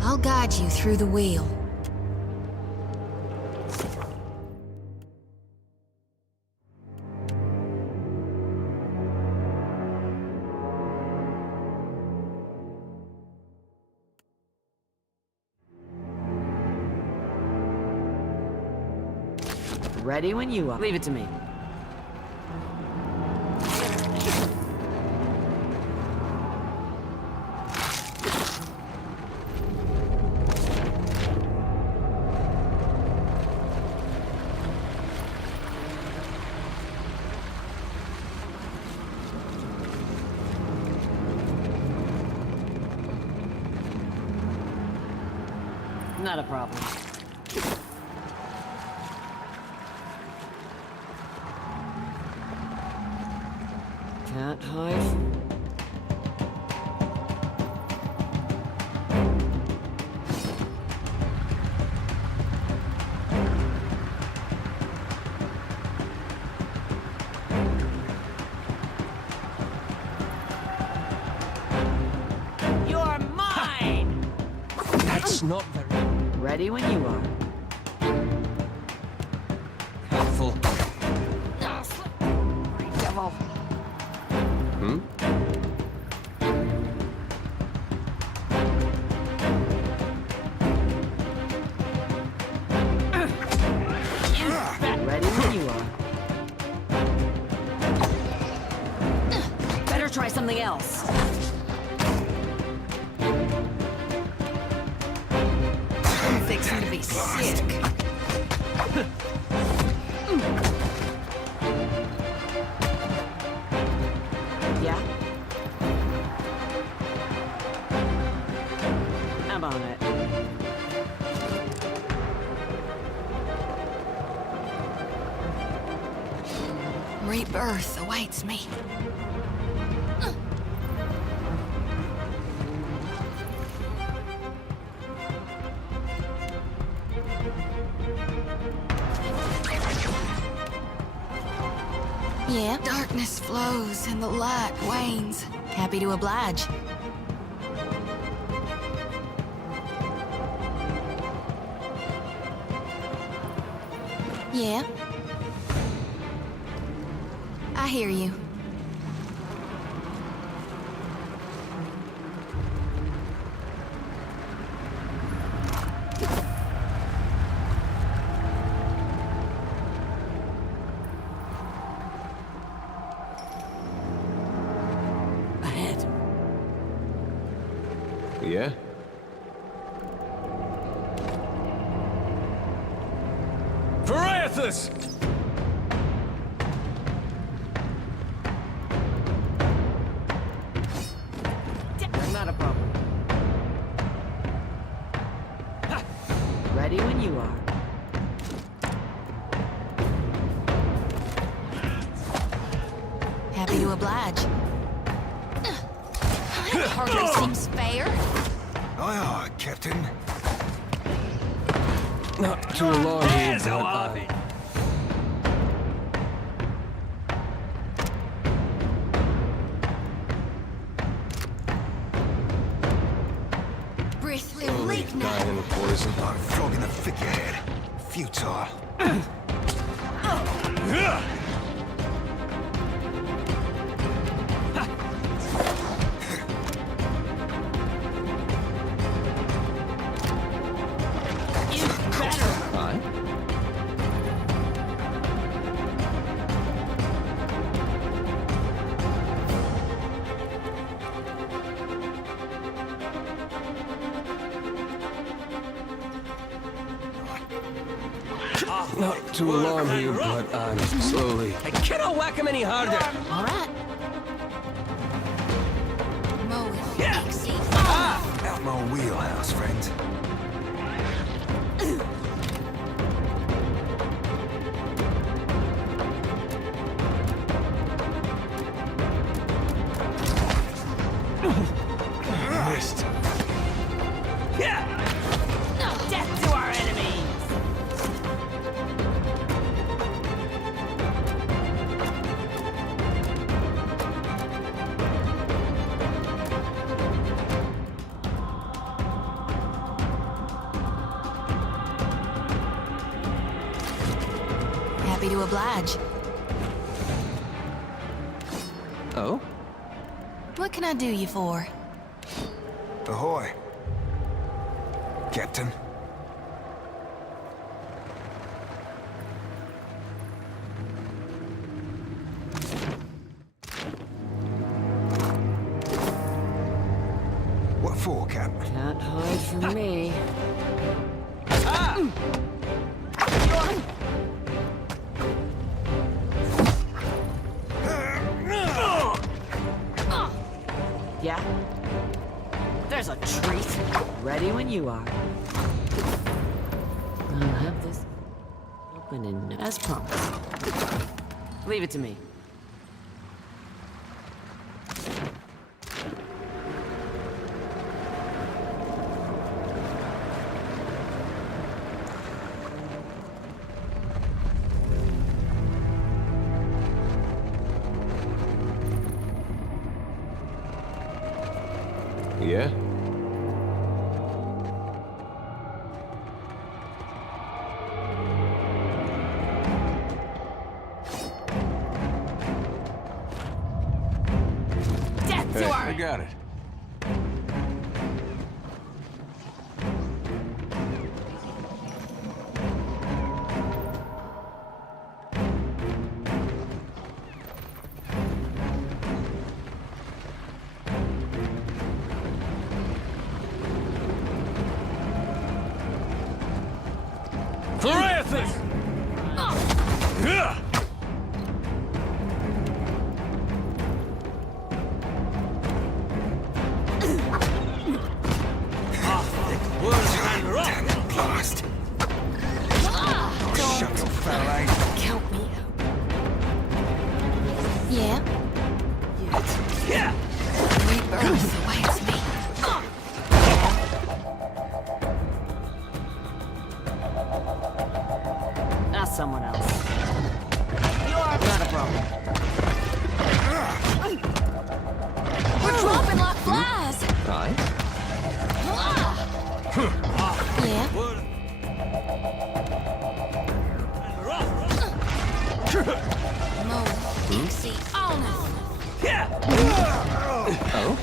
I'll guide you through the wheel. Ready when you are. Leave it to me. Not a problem. Can't hide. You're mine! That's not very Ready when you are. helpful. Devil. Hmm? Ready when you are. Better try something else. I'm fixing to be sick. Yeah? I'm on it. Rebirth awaits me. Yeah, darkness flows and the light wanes. Happy to oblige. Yeah? I hear you. Ahead. Yeah? Variathus! Not a problem. Ready when you are. Happy to oblige. That hardly seems fair. Aye, aye, Captain. Not to alarm you, but Breath Slowly leak now. dying in the poison. I'm flogging the figurehead. Futile. Aye? Not to alarm you, but I'm slowly. I cannot whack him any harder. All right. Mow it. Out my wheelhouse, friends. Missed. Death to our enemies! Happy to oblige. Oh? What can I do you for? Ahoy. Captain. What for, Cap? Can't hide from me. Yeah? There's a treat. Ready when you are. I'll have this open and as promised. Leave it to me. Yeah? Death to our... I got it. Variathus! Blast. Shut your foul aim. Count me out. Yeah? Yeah! Rebirth awaits me. Ask someone else. Not a problem. We're dropping like flies. Aye? Yeah? Oh?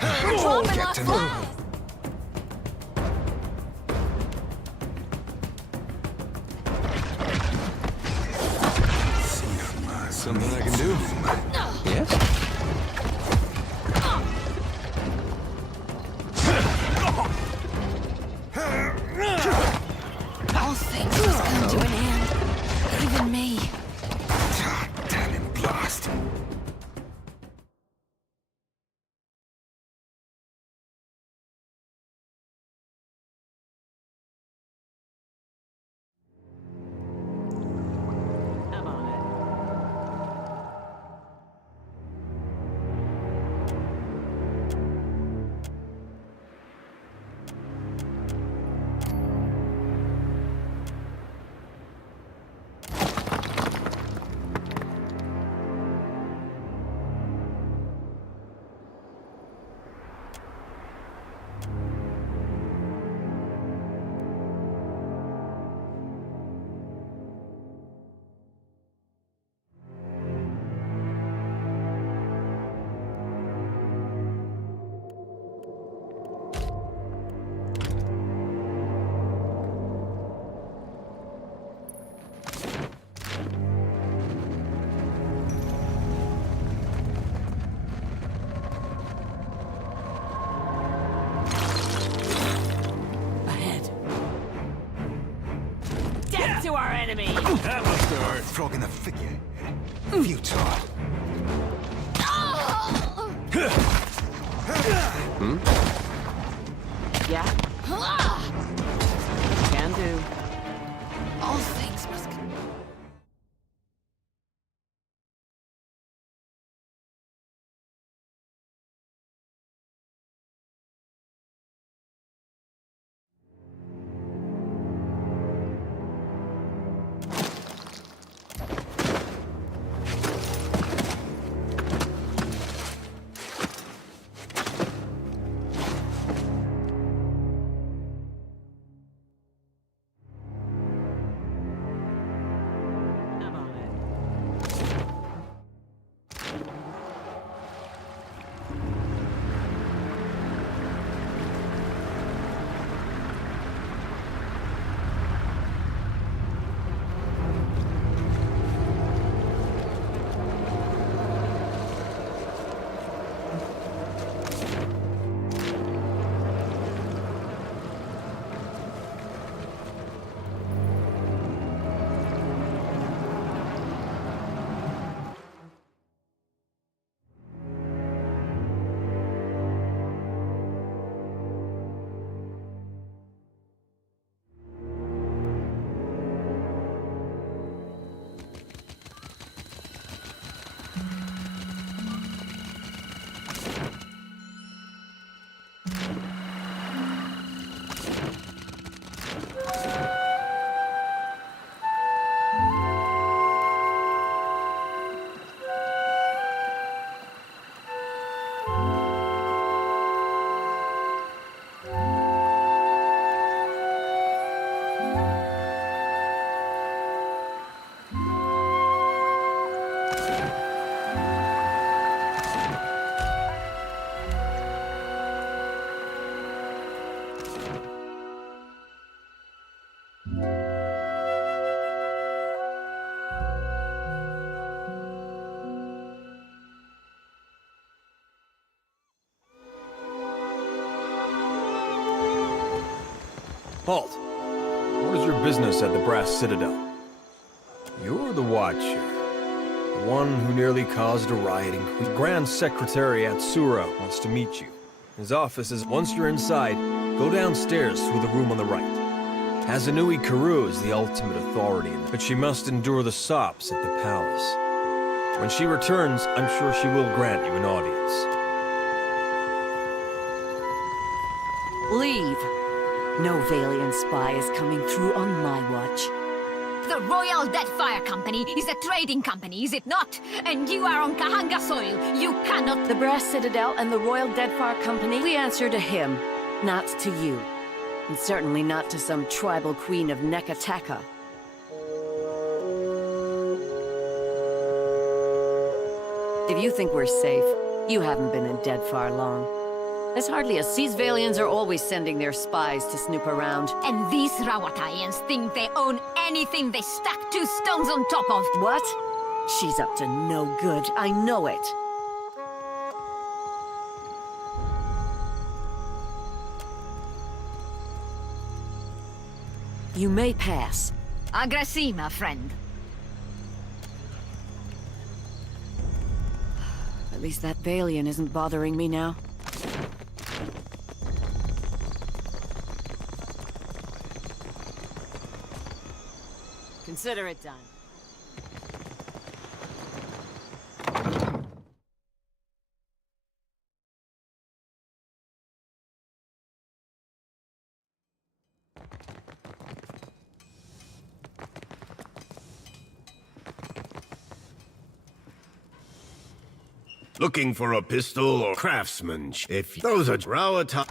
Dropping like Captain. flies. Something I can do? Yes? All things must come to an end. Even me. Damn him, blast. Death to our enemy! That must hurt. Frog in the figure. Futile. Yeah? Can do. All things must come. Halt! What is your business at the Brass Citadel? You're the Watcher. The one who nearly caused a riot in Queen. The Grand Secretary at Sura wants to meet you. His office is, once you're inside, go downstairs through the room on the right. Hazanui Karu is the ultimate authority, but she must endure the sops at the palace. When she returns, I'm sure she will grant you an audience. Leave. No Valiant spy is coming through on my watch. The Royal Deadfire Company is a trading company, is it not? And you are on Kahanga soil. You cannot... The Brass Citadel and the Royal Deadfire Company, we answer to him, not to you. And certainly not to some tribal queen of Nekataka. If you think we're safe, You haven't been in Deadfire long. There's hardly a... These Valians are always sending their spies to snoop around. And these Rawatayans think they own anything they stack 2 stones on top of. What? She's up to no good. I know it. You may pass. Agrassi, my friend. At least that Valian isn't bothering me now. Consider it done. Looking for a pistol or craftsmanship? If those are Rawata...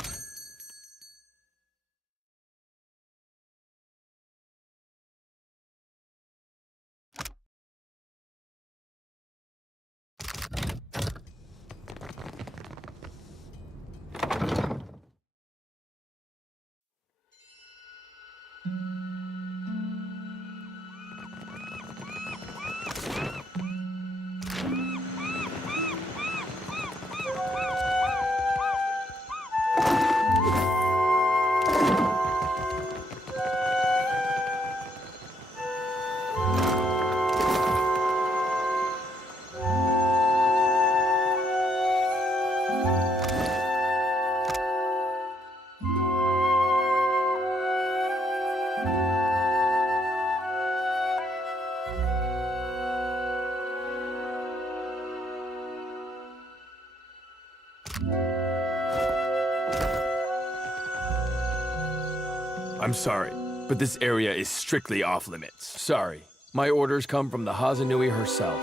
I'm sorry, but this area is strictly off-limits. Sorry. My orders come from the Hazanui herself.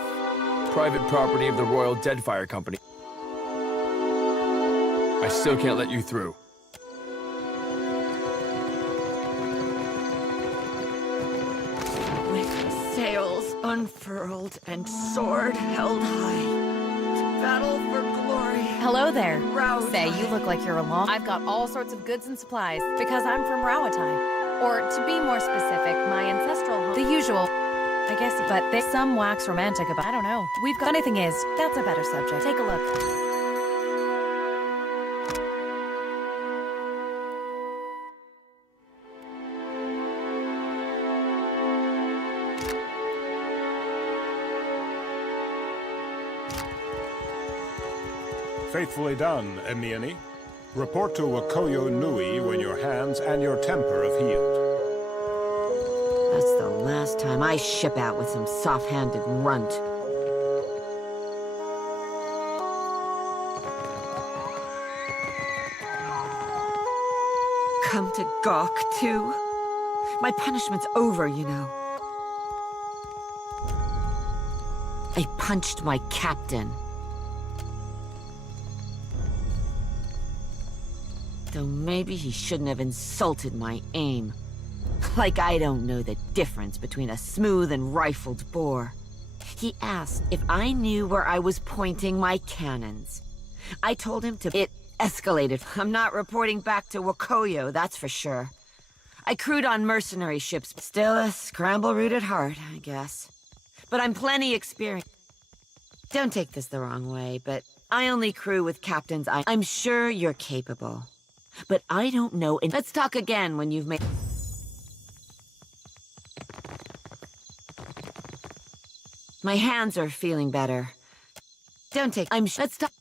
Private property of the Royal Deadfire Company. I still can't let you through. With sails unfurled and sword held high, to battle for glory. Hello there. Rawatay. Say, you look like you're alone. I've got all sorts of goods and supplies because I'm from Rawatay. Or to be more specific, my ancestral home. The usual, I guess, but there's some wax romantic about, I don't know. We've got, funny thing is, that's a better subject. Take a look. Faithfully done, Emiani. Report to Wakoyo Nui when your hands and your temper have healed. That's the last time I ship out with some soft-handed runt. Come to gawk, too? My punishment's over, you know. I punched my captain. Though maybe he shouldn't have insulted my aim. Like I don't know the difference between a smooth and rifled bore. He asked if I knew where I was pointing my cannons. I told him to... It escalated. I'm not reporting back to Wakoyo, that's for sure. I crewed on mercenary ships. Still a scramble root at heart, I guess. But I'm plenty experienced. Don't take this the wrong way, but I only crew with captains I'm sure you're capable. But I don't know, and let's talk again when you've made... My hands are feeling better. Don't take... Let's talk...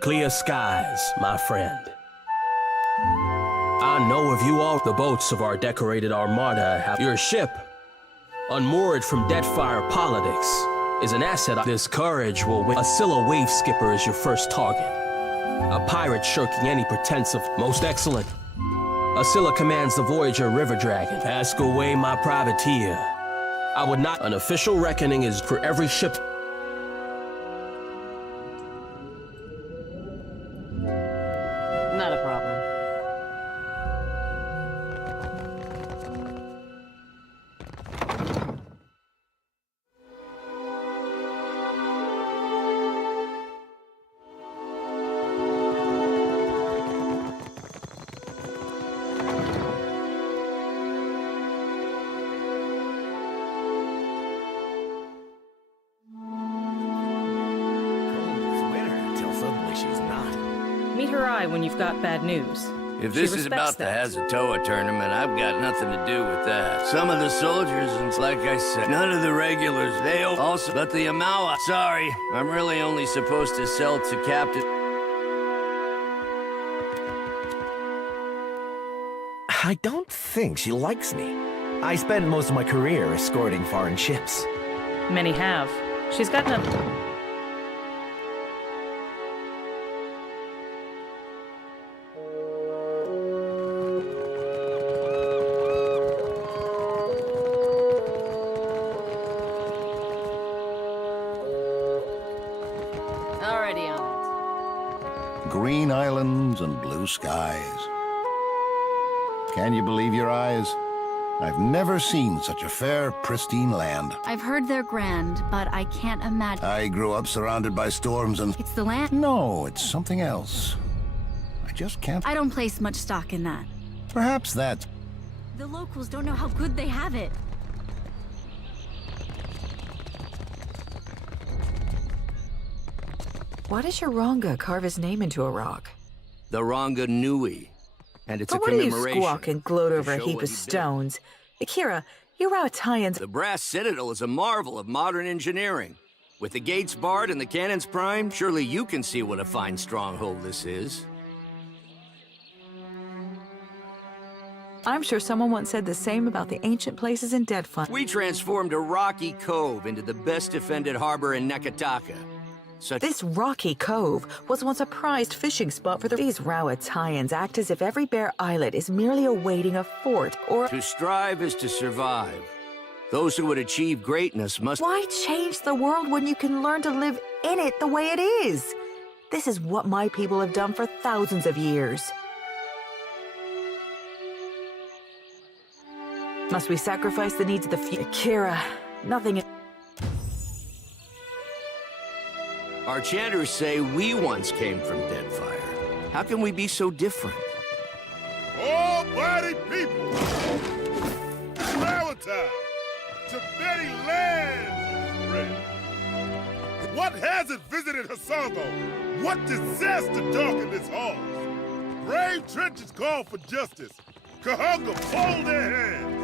Clear skies, my friend. I know of you all. The boats of our decorated armada have your ship, unmoored from Deadfire politics, is an asset. This courage will win. A Scylla wave skipper is your first target. A pirate shirking any pretense of most excellent. Asilla commands the Voyager River Dragon. Ask away, my privateer. I would not. An official reckoning is for every ship. Not a problem. Meet her eye when you've got bad news. If this She is respects about the that. Hazatoa tournament, I've got nothing to do with that. Some of the soldiers, and like I said, none of the regulars, they'll also... But the Amawa, sorry, I'm really only supposed to sell to Captain... I don't think she likes me. I spent most of my career escorting foreign ships. Many have. She's got nothing. Already on Green islands and blue skies. Can you believe your eyes? I've never seen such a fair, pristine land. I've heard they're grand, but I can't imagine. I grew up surrounded by storms and... It's the land? No, it's something else. I just can't... I don't place much stock in that. Perhaps that... The locals don't know how good they have it. Why does Yoronga carve his name into a rock? The Ranga Nui. And it's But a what do you commemoration. squawk and gloat over a show heap what of he did. stones? Akira, you Rautaians... The Brass Citadel is a marvel of modern engineering. With the gates barred and the cannons primed, surely you can see what a fine stronghold this is. I'm sure someone once said the same about the ancient places in Deadfire. We transformed a rocky cove into the best defended harbor in Nekataka. This rocky cove was once a prized fishing spot for these Rautaians act as if every bare islet is merely awaiting a fort or... To strive is to survive. Those who would achieve greatness must... Why change the world when you can learn to live in it the way it is? This is what my people have done for thousands of years. Must we sacrifice the needs of the few? Akira, nothing... Our chanters say we once came from Deadfire. How can we be so different? All-body people! Maritime! Tibeti lands spread. What hazard visited Hasango? What disaster darkened this halls? Brave trenches call for justice. Kahunga, fold their hands!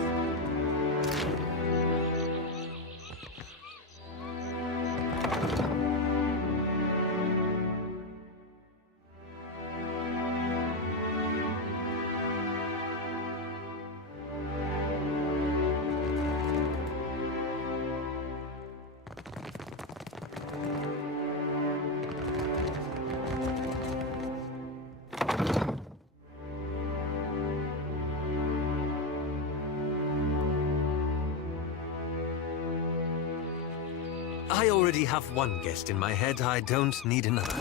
I already have one guest in my head. I don't need another.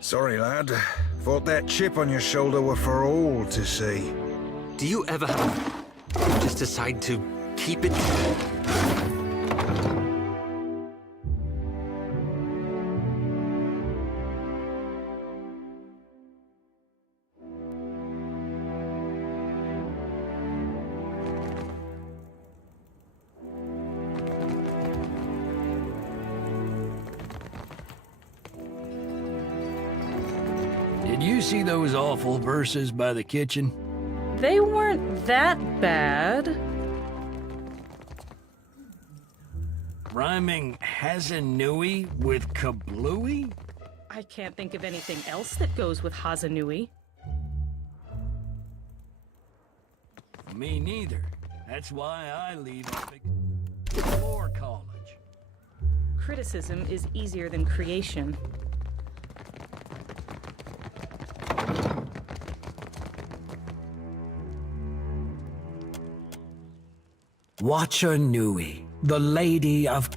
Sorry, lad. Thought that chip on your shoulder were for all to see. Do you ever just decide to keep it? Did you see those awful verses by the kitchen? They weren't that bad. Rhyming Hazanui with Kablooey? I can't think of anything else that goes with Hazanui. Me neither. That's why I leave before college. Criticism is easier than creation. Watcher Nui, the Lady of...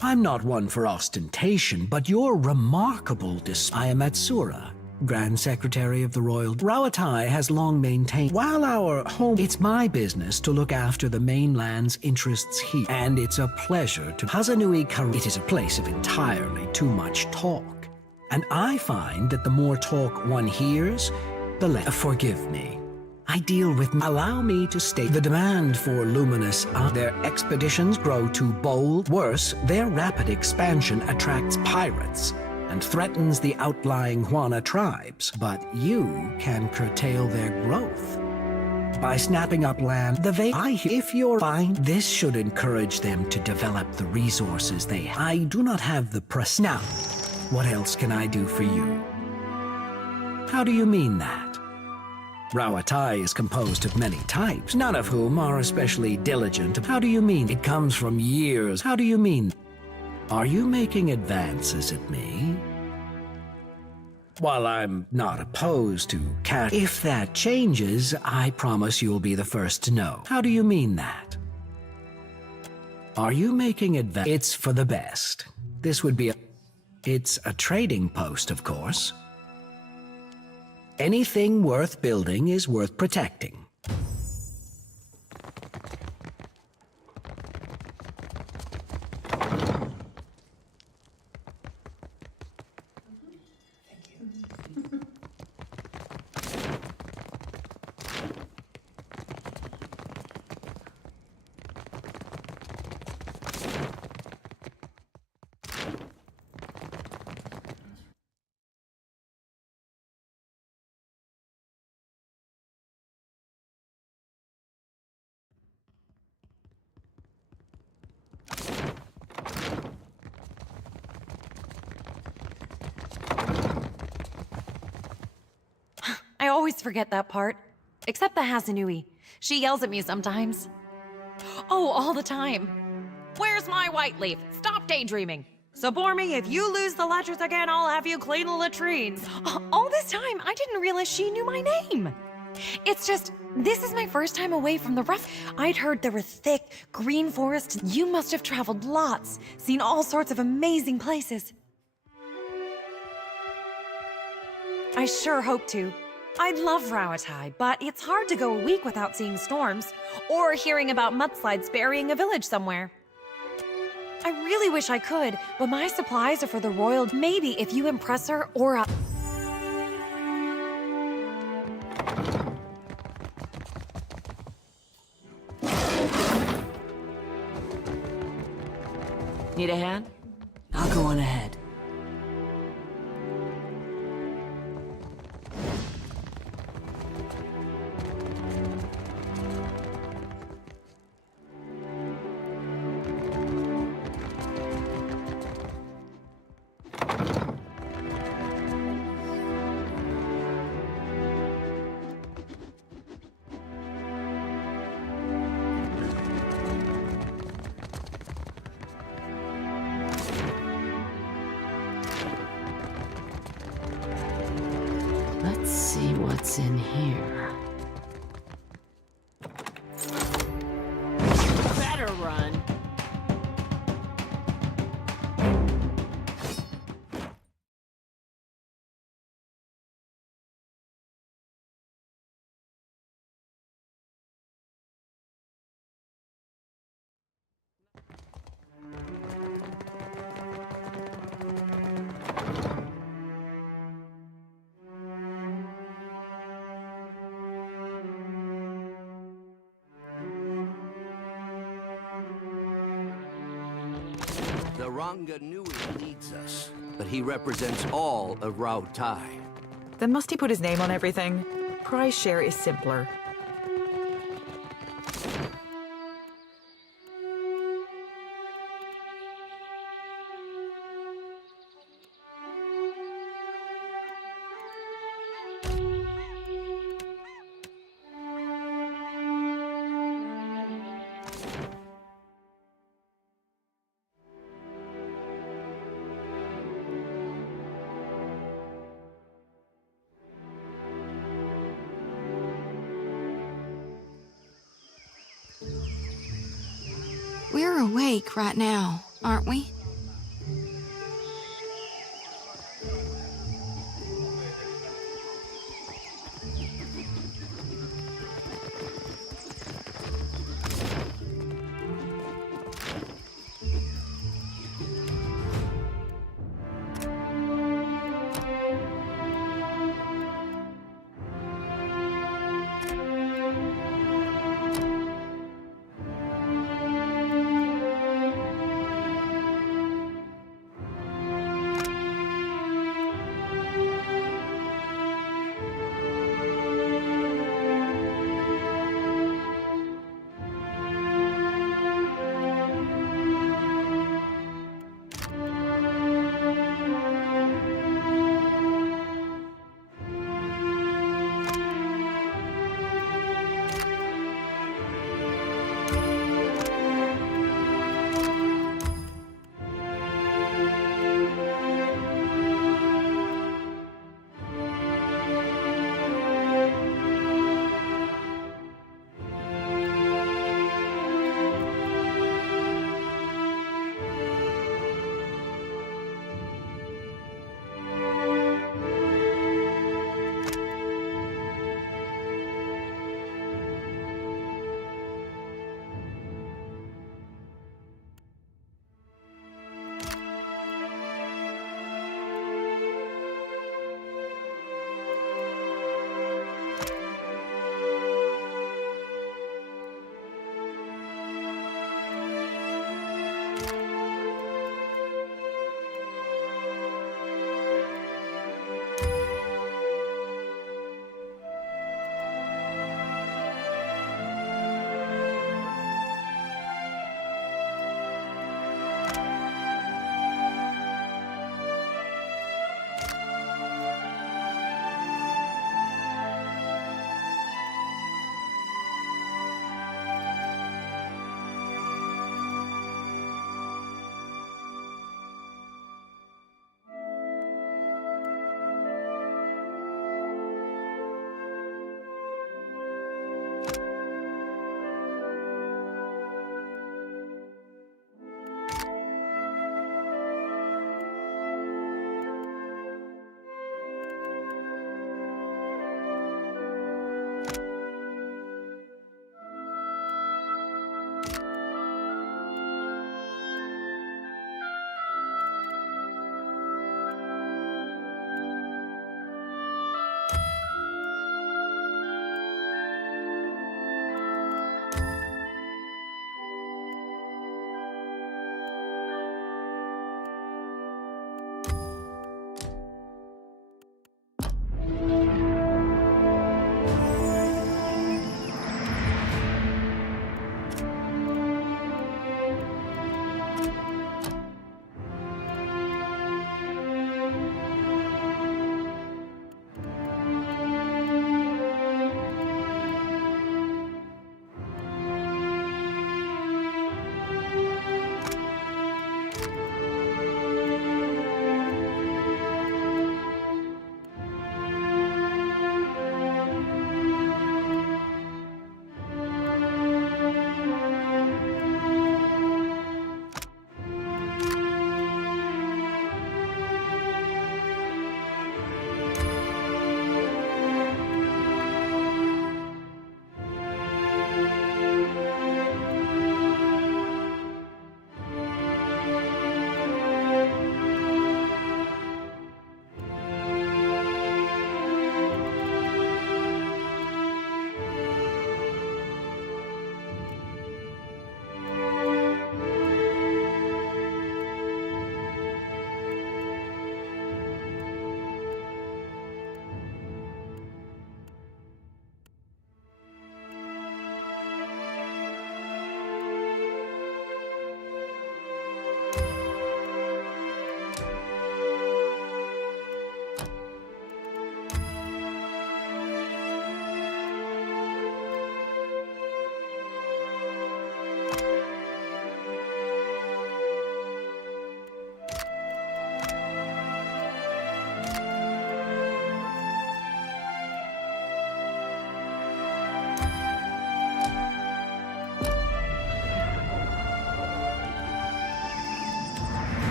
I'm not one for ostentation, but you're remarkable I am Atsura, Grand Secretary of the Royal... Rawatai has long maintained... While our home... It's my business to look after the mainland's interests here, and it's a pleasure to... Hazanui Kar... It is a place of entirely too much talk. And I find that the more talk one hears, the less... Forgive me. I deal with... Allow me to state the demand for luminous... their expeditions grow too bold. Worse, their rapid expansion attracts pirates and threatens the outlying Huana tribes. But you can curtail their growth by snapping up land. If you're fine, this should encourage them to develop the resources they have. I do not have the press. Now, what else can I do for you? How do you mean that? Rawatai is composed of many types, none of whom are especially diligent. How do you mean? It comes from years. How do you mean? Are you making advances at me? While I'm not opposed to cat, if that changes, I promise you'll be the first to know. How do you mean that? Are you making advances? It's for the best. This would be a... It's a trading post, of course. Anything worth building is worth protecting. I always forget that part. Except the Hazanui. She yells at me sometimes. Oh, all the time. Where's my white leaf? Stop daydreaming. So bore me, if you lose the ledgers again, I'll have you clean the latrines. All this time, I didn't realize she knew my name. It's just, this is my first time away from the rough. I'd heard there were thick, green forests. You must have traveled lots, seen all sorts of amazing places. I sure hope to. I'd love Rawatai, but it's hard to go a week without seeing storms, or hearing about mudslides burying a village somewhere. I really wish I could, but my supplies are for the royal. Maybe if you impress her, or Need a hand? I'll go on ahead. Let's see what's in here. Better run. The Ranga Nui leads us, but he represents all of Rawatai. Then must he put his name on everything? Prize share is simpler. We're awake right now, aren't we?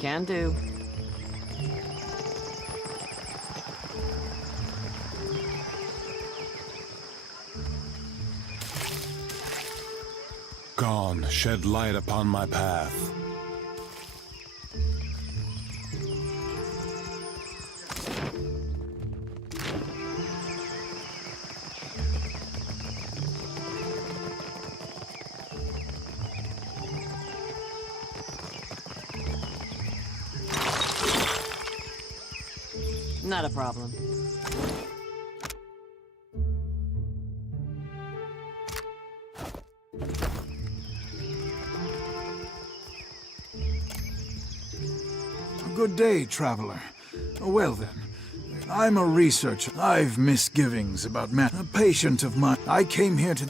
Can do. Gone, shed light upon my path. Not a problem. Good day, traveler. Well then, I'm a researcher. I've misgivings about man. A patient of mine. I came here to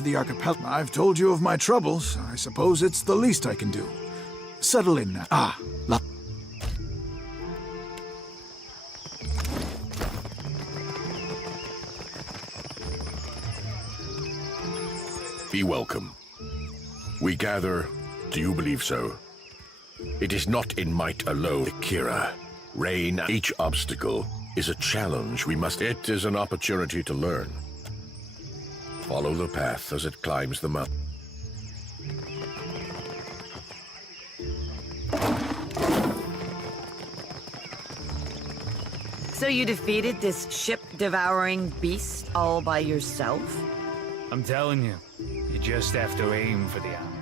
the archipelago. I've told you of my troubles. I suppose it's the least I can do. Settle in now. Be welcome. We gather. Do you believe so? It is not in might alone, Kira. Reign, each obstacle is a challenge we must... It is an opportunity to learn. Follow the path as it climbs the mountain. So you defeated this ship-devouring beast all by yourself? I'm telling you, you just have to aim for the eye.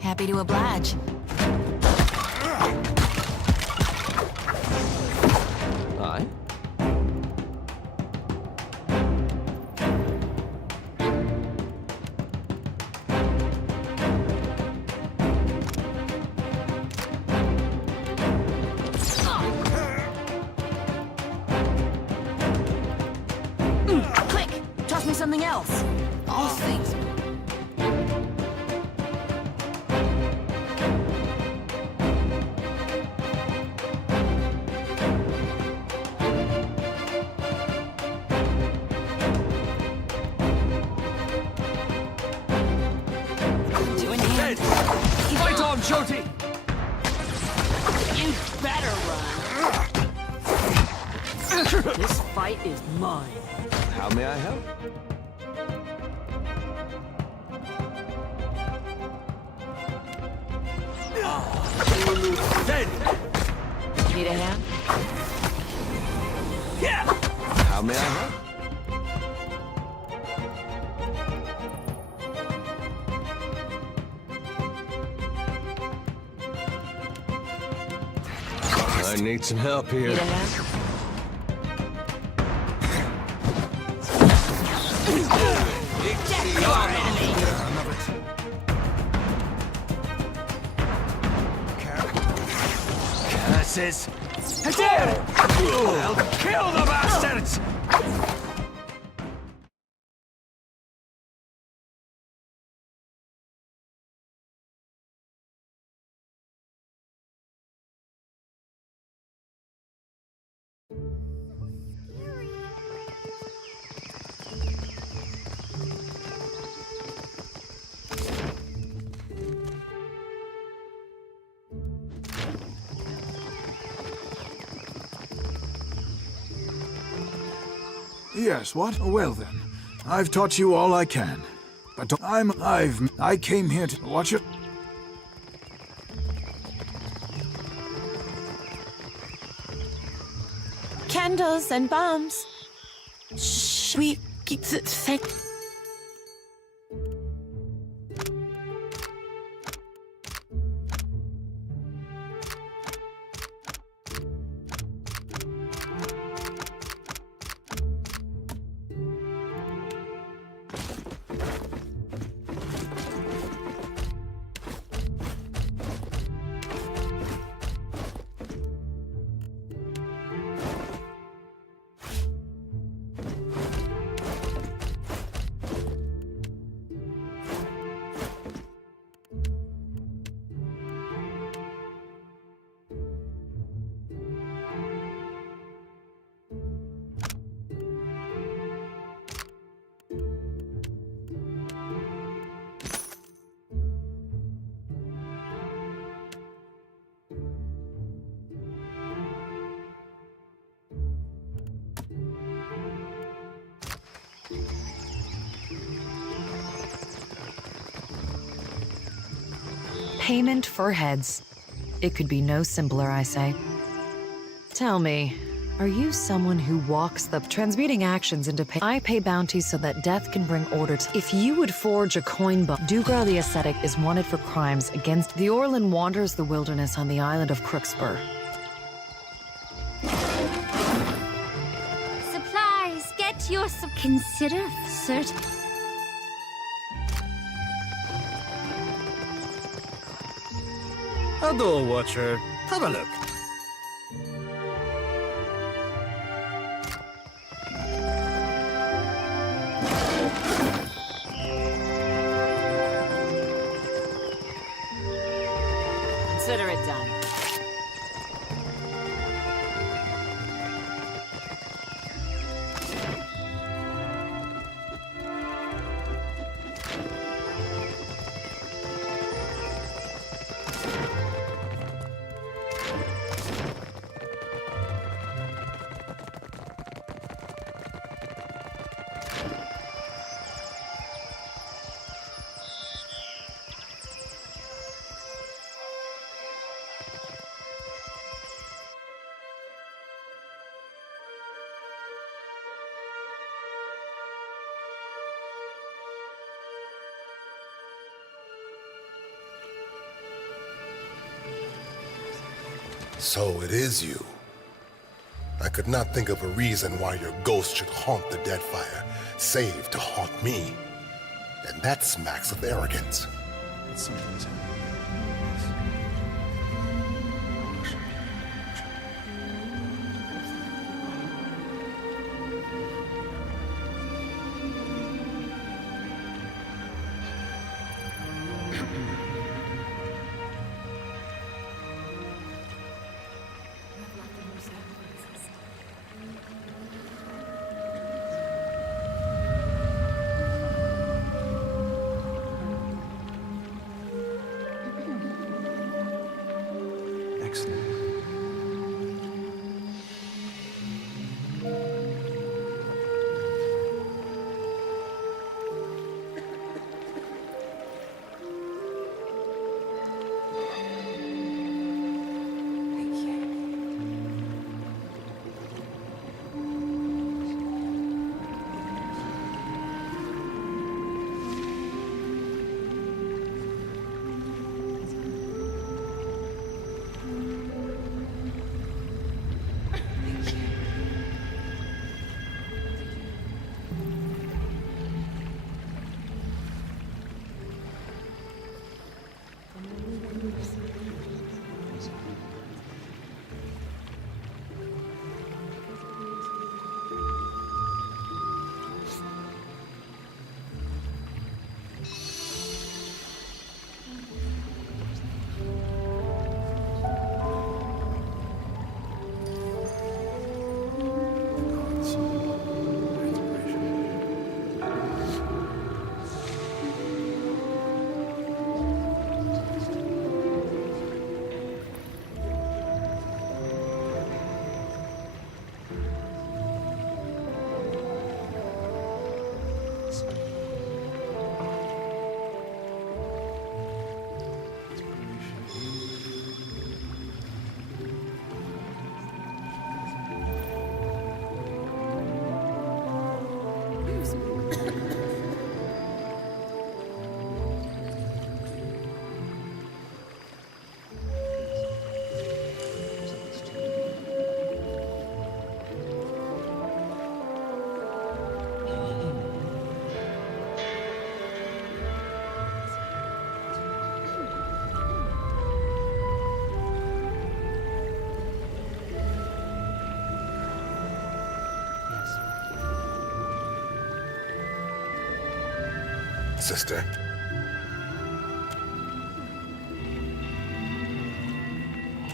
Happy to oblige. Aye? Click! Toss me something else. All things. Fight on, Jyoti! You better run. This fight is mine. How may I help? Dead! Need a hand? Yeah! How may I help? I need some help here. Need a hand? Death to our enemy! Curses! I dare! I'll kill the bastards! Yes, what? Well then, I've taught you all I can. But I came here to watch it. Candles and bombs. Shh, we thank. Payment for heads. It could be no simpler, I say. Tell me, are you someone who walks the transmuting actions into pay? I pay bounties so that death can bring order to. If you would forge a coin book, Dugra the Ascetic is wanted for crimes against. The Orlan wanders the wilderness on the island of Crookspur. Supplies, get your Consider certain. Hello, Watcher. Have a look. Consider it done. So it is you. I could not think of a reason why your ghost should haunt the Deadfire, save to haunt me. And that smacks of arrogance. sister.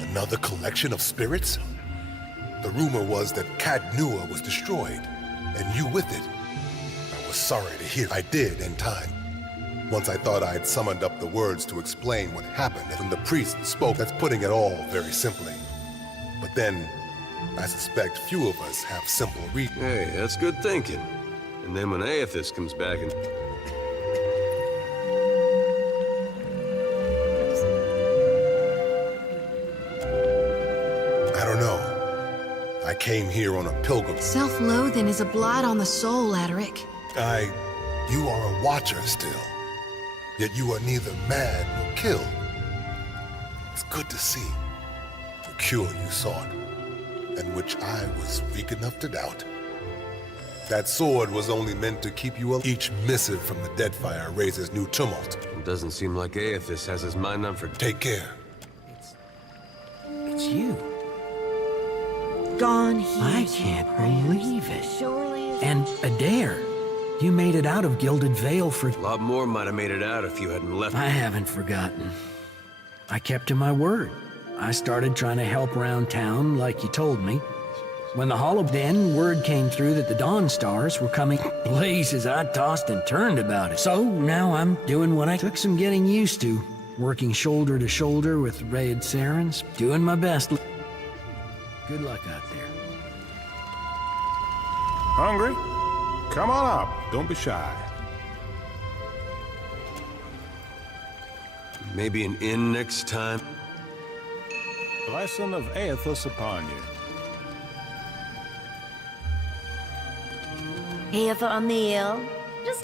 Another collection of spirits? The rumor was that Cadnua was destroyed, and you with it. I was sorry to hear. I did in time. Once I thought I had summoned up the words to explain what happened, and when the priest spoke, that's putting it all very simply. But then, I suspect few of us have simple reason. Hey, that's good thinking. And then when Aethys comes back and... I don't know. I came here on a pilgrim. Self-loathing is a blight on the soul, Aderic. You are a watcher still. Yet you are neither mad nor killed. It's good to see. The cure you sought, and which I was weak enough to doubt. That sword was only meant to keep you alive. Each missive from the Deadfire raises new tumult. It doesn't seem like Aethys has his mind on for... Take care. It's you. Gone here. I can't believe it. Surely. And Adair, you made it out of Gilded Vale for... A lot more might have made it out if you hadn't left. I haven't forgotten. I kept to my word. I started trying to help around town like you told me. When the Hollow... Then word came through that the Dawn Stars were coming. Blazes, I tossed and turned about it. So now I'm doing what I took some getting used to. Working shoulder to shoulder with Raid Sarens. Doing my best. Good luck out there. Hungry? Come on up. Don't be shy. Maybe an inn next time. Blessing of Aethys upon you. Here for a meal.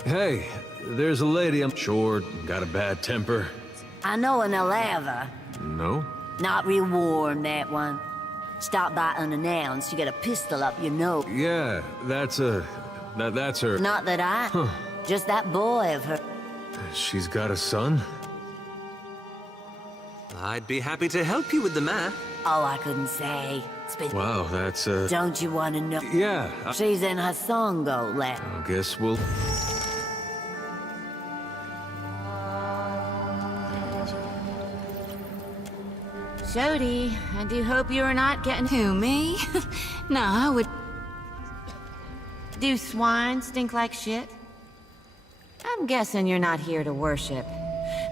Hey, there's a lady I'm sure got a bad temper. I know an Alava. No? Not real warm, that one. Stop by unannounced, you get a pistol up your nose. Yeah, that's her. Not that I... Just that boy of her. She's got a son? I'd be happy to help you with the math. Oh, I couldn't say. Wow, that's Don't you want to know? Yeah. She's in her songo left. I guess we'll... Shodi, I do hope you are not getting... Who, me? No, I would... Do swine stink like shit? I'm guessing you're not here to worship.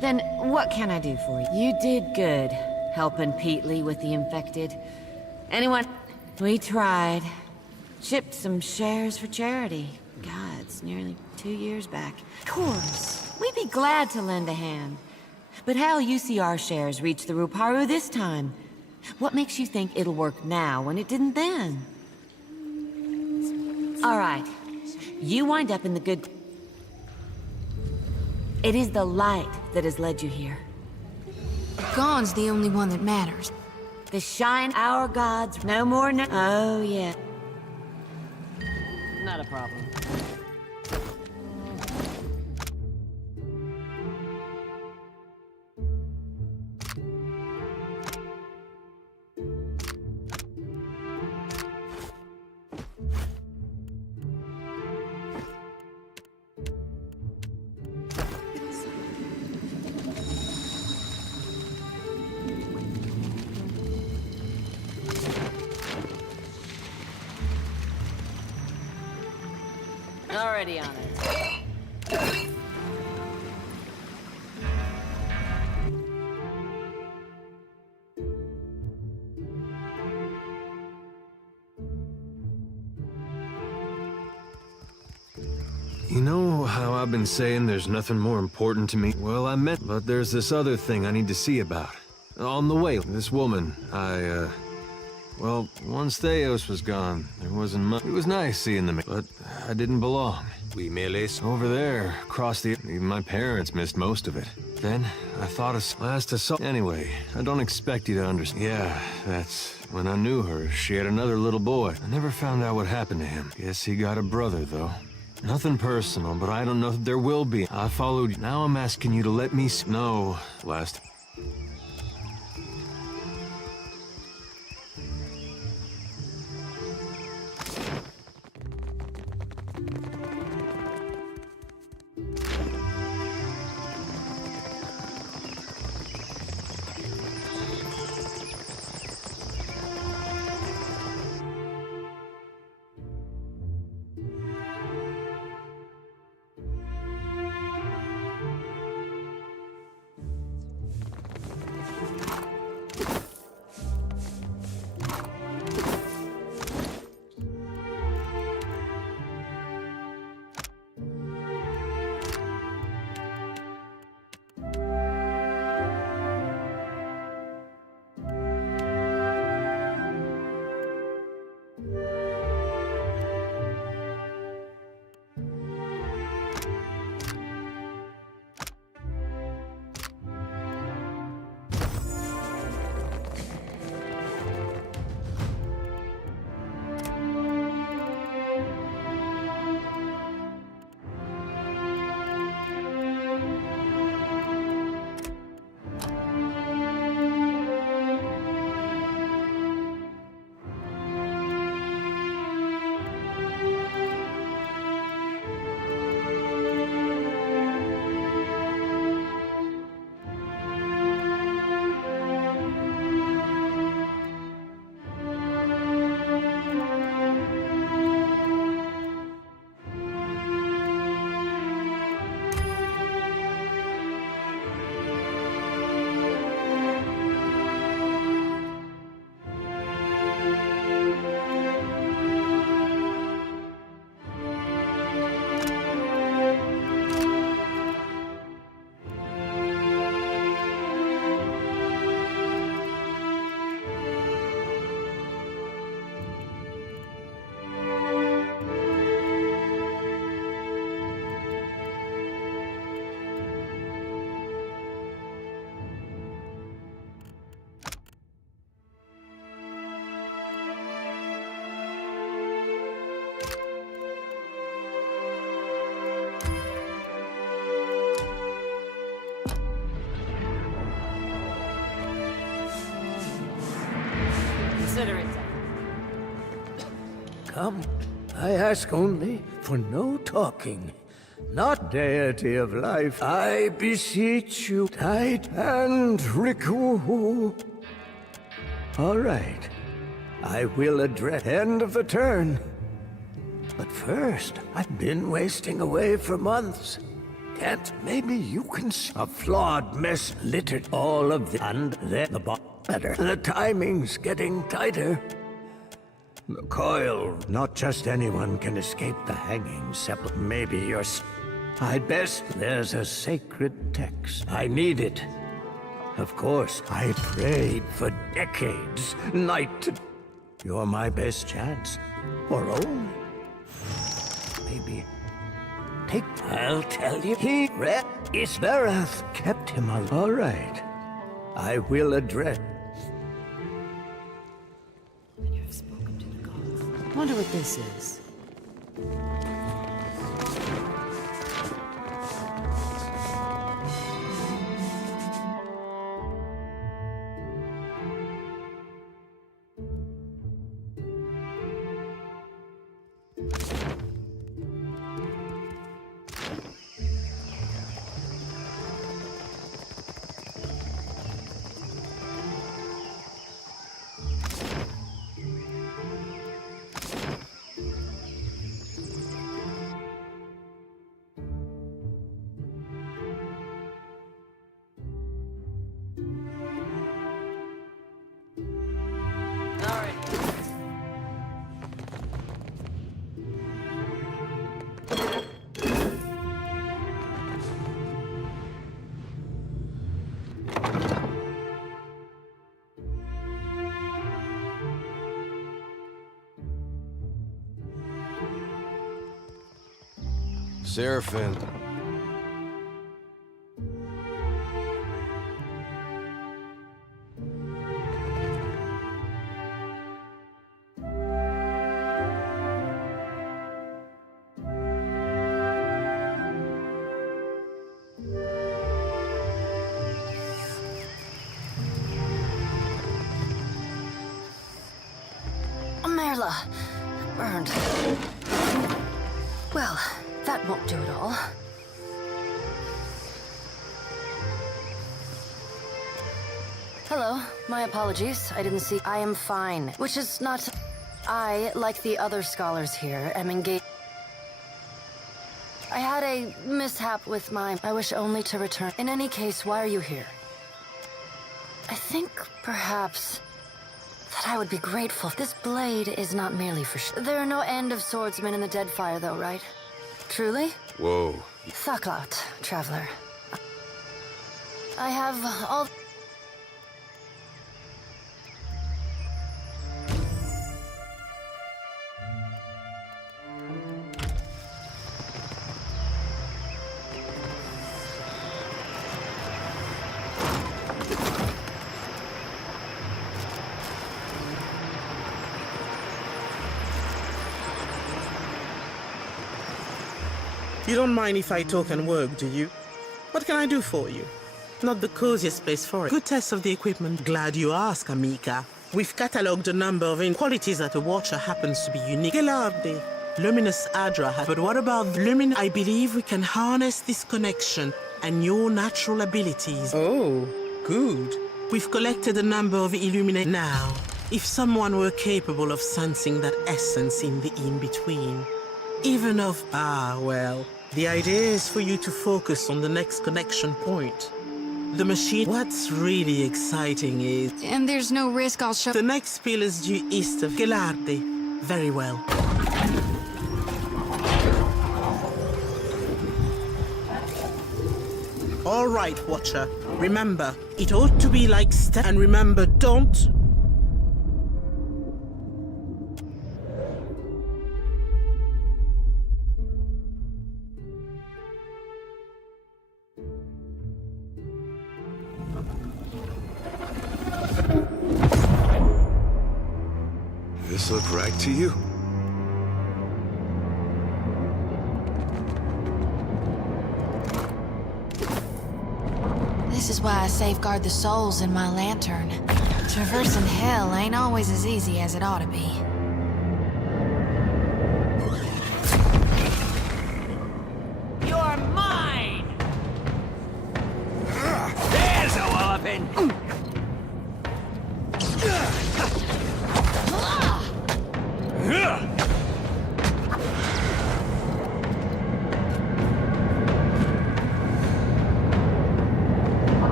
Then what can I do for you? You did good, helping Petley with the infected. Anyone... We tried. Shipped some shares for charity. God, it's nearly 2 years back. Of course, we'd be glad to lend a hand. But how'll you see our shares reach the Ruparu this time? What makes you think it'll work now when it didn't then? All right. You wind up in the good... It is the light that has led you here. Gon's the only one that matters. The shine our gods no more no... Oh, yeah. Not a problem. Already on it. You know how I've been saying there's nothing more important to me? Well, I meant, but there's this other thing I need to see about. On the way, this woman, well, once Theos was gone, there wasn't much. It was nice seeing them, but I didn't belong. We merely over there, across the... Even my parents missed most of it. Then, I thought of last I saw... Anyway, I don't expect you to understand. Yeah, that's... When I knew her, she had another little boy. I never found out what happened to him. Guess he got a brother, though. Nothing personal, but I don't know if there will be. I followed you. Now I'm asking you to let me know. Last... Consider it done. Come, I ask only for no talking. Not deity of life, I beseech you, tight and Riku. All right, I will address end of the turn. But first, I've been wasting away for months. Can't maybe you can a flawed mess littered all of the and then the better. The timing's getting tighter. The coil, not just anyone can escape the hanging, except maybe you're. I'd best there's a sacred text. I need it. Of course, I prayed for decades, night to. You're my best chance. Or only. Maybe. I'll tell you. He read Isberath kept him alive. All right. I will address. Wonder what this is. Seraphim. Merla. Burned. Well, that won't do it all. Hello. My apologies. I didn't see. I am fine. Which is not. I, like the other scholars here, am engaged. I had a mishap with my. I wish only to return. In any case, why are you here? I think perhaps that I would be grateful. This blade is not merely for There are no end of swordsmen in the Deadfire, though, right? Truly? Whoa. Thacklaut, traveler. I have all... You don't mind if I talk and work, do you? What can I do for you? Not the coziest place for it. Good test of the equipment. Glad you ask, Amica. We've catalogued a number of qualities that a watcher happens to be unique. Gelarde, Luminous Adra. But what about Lumin? I believe we can harness this connection and your natural abilities. Oh, good. We've collected a number of illuminate. Now, if someone were capable of sensing that essence in the in-between, even of... Ah, well, the idea is for you to focus on the next connection point. The machine... What's really exciting is... And there's no risk I'll show... The next pill is due east of Gelarde. Very well. All right, Watcher. Remember, it ought to be like step... And remember, don't... This look right to you? This is why I safeguard the souls in my lantern. Traversing hell ain't always as easy as it ought to be. You're mine! There's a walloping!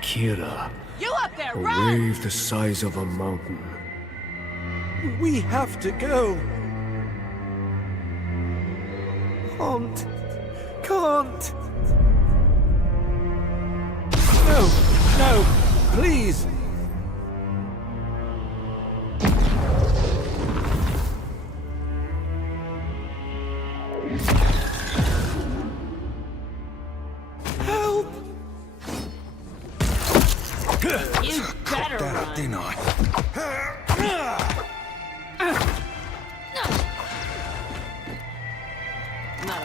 Kira. You up there, A run! wave the size of a mountain. We have to go. Can't. No, please. Help! You better run! Didn't I? Not a...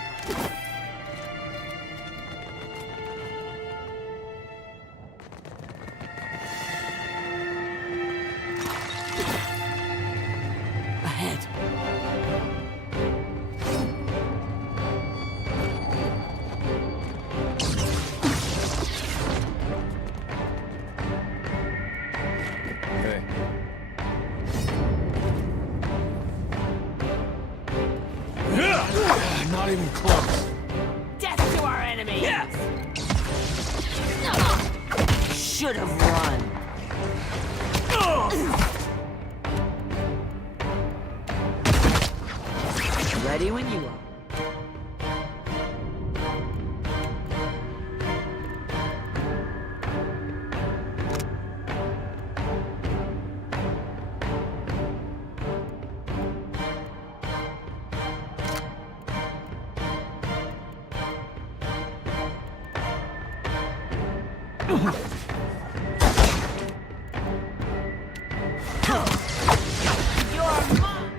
Ahead. Okay. Not even close. Death to our enemies! Yes! Should have run. Ready when you are. You're mine!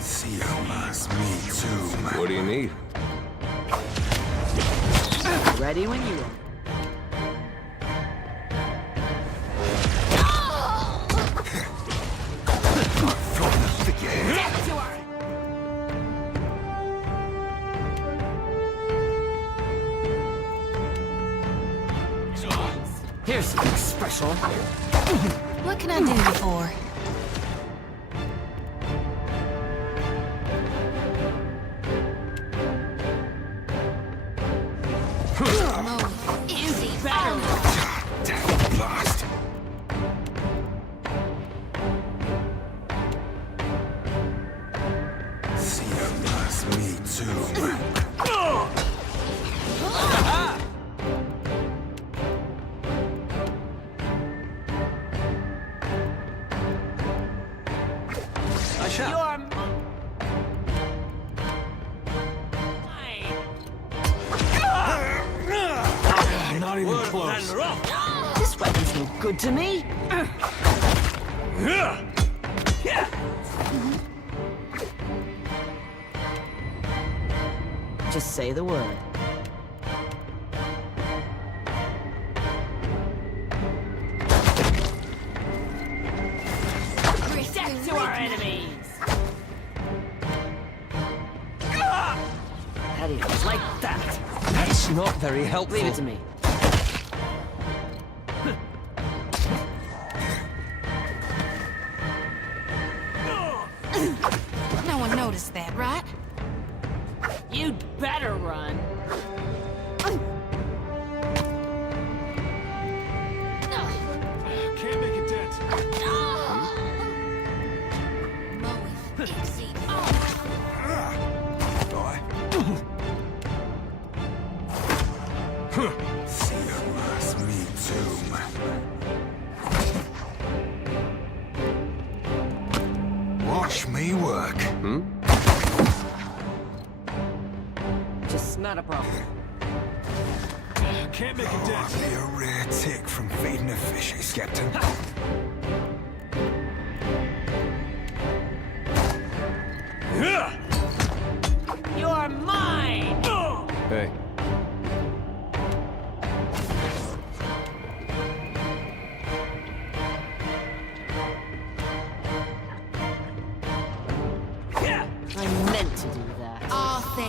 See how much me too, man. What do you need? Ready when you are. Death to our... Here's something special. What can I do you for? Oh, easy, better. Damn blast. See how much me too, man. I shall. You're mine! Not even close. This weapon's no good to me. Just say the word. Death to our enemies! How do you like that? That's not very helpful. Leave it to me. No one noticed that, right? You'd better run. Can't make a dent. See how much me too, man. Watch me work. Just not a problem. Can't make a dent. Be a rare tick from feeding the fishes, Captain.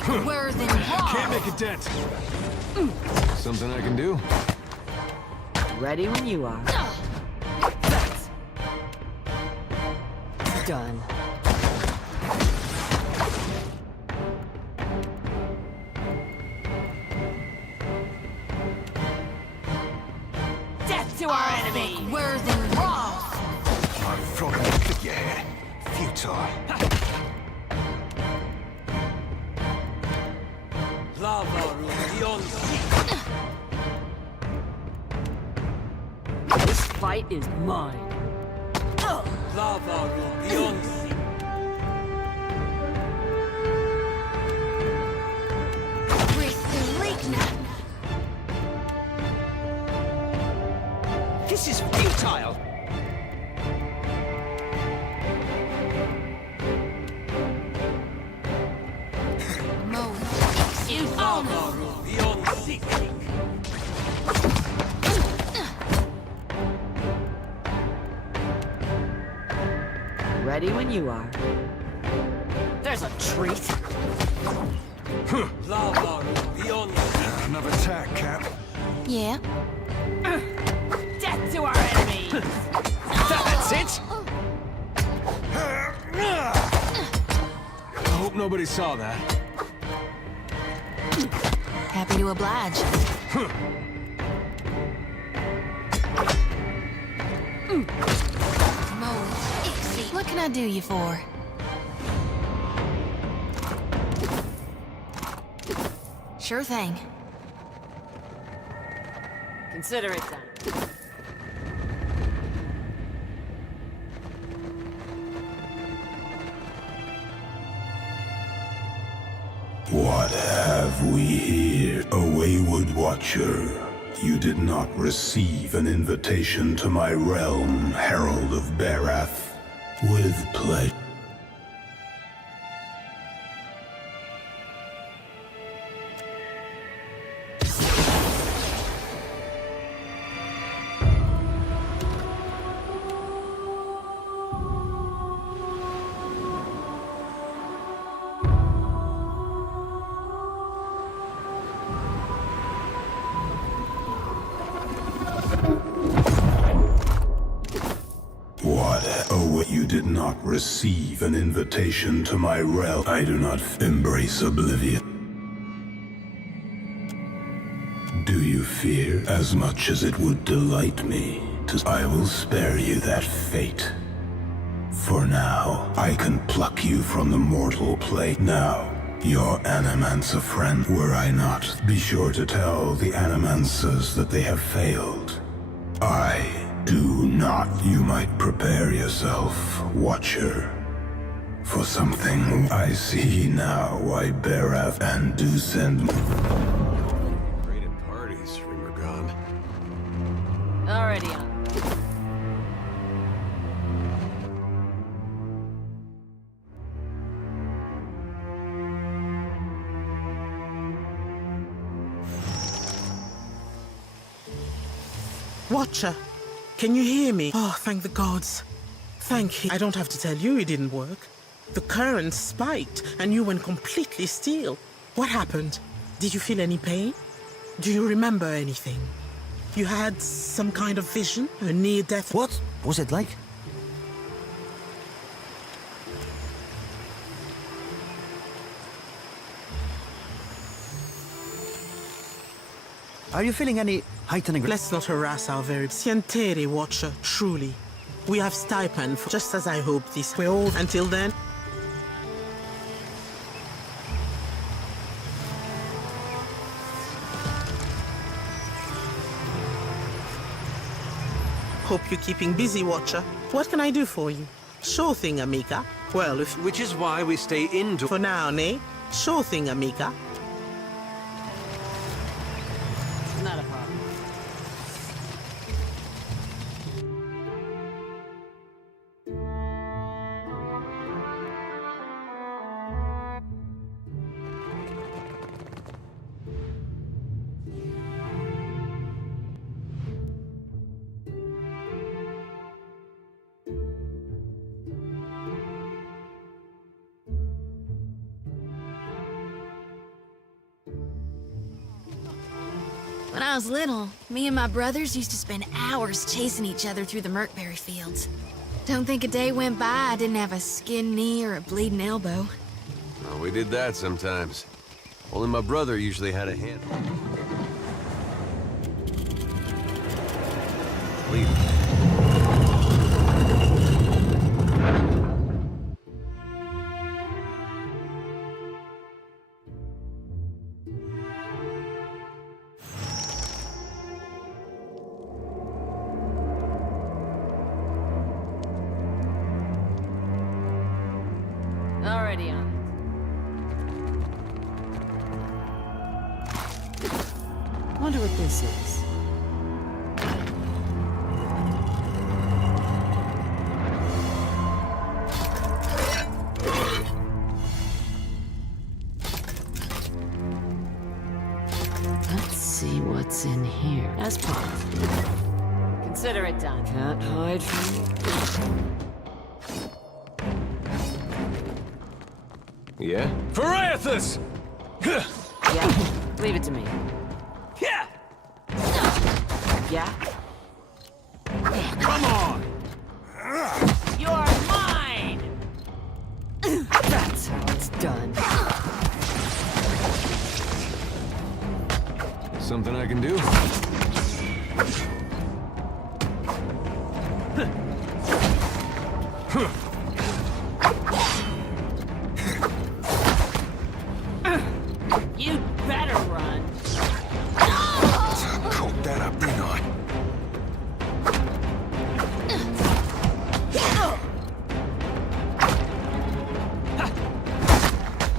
Where then wrong? Can't make a dent. Something I can do? Ready when you are. Done. Death to our enemy! Where then wrong? I'm throwing a look at your hair. Futile. This fight is mine. This is futile. Ready when you are. There's a treat. Another attack, Cap. Yeah? Death to our enemy! That's it. I hope nobody saw that. Happy to oblige. What can I do you for? Sure thing. Consider it done. What have we here? A wayward watcher. You did not receive an invitation to my realm, Herald of Barath. With pleasure. You did not receive an invitation to my realm. I do not embrace oblivion. Do you fear as much as it would delight me to... I will spare you that fate. For now, I can pluck you from the mortal plane. Now, your Animancer friend, were I not, be sure to tell the Animancers that they have failed. I do not. You might prepare yourself, Watcher, for something. I see now why Barath and do send... Great at parties, Rimmergon. Already on. Watcher, can you hear me? Oh, thank the gods. Thank you. I don't have to tell you it didn't work. The current spiked and you went completely still. What happened? Did you feel any pain? Do you remember anything? You had some kind of vision? A near-death... What was it like? Are you feeling any heightening... Let's not harass our very... Sientere, Watcher, truly. We have stipend for... Just as I hoped this... We're all... Until then... Hope you're keeping busy, Watcher. What can I do for you? Sure thing, Amica. Well, if... Which is why we stay indoors. For now, nay? Sure thing, Amica. Not a problem. When I was little, me and my brothers used to spend hours chasing each other through the Merkberry fields. Don't think a day went by I didn't have a skinned knee or a bleeding elbow. Well, we did that sometimes. Only my brother usually had a hand. Leave. Already on. Wonder what this is. Let's see what's in here. As promised. Consider it done. Can't hide from me. Yeah? Pariathus! Yeah, leave it to me. Yeah! Yeah? Come on! You're mine! That's how it's done. Something I can do? You'd better run. Cook that up, bring on.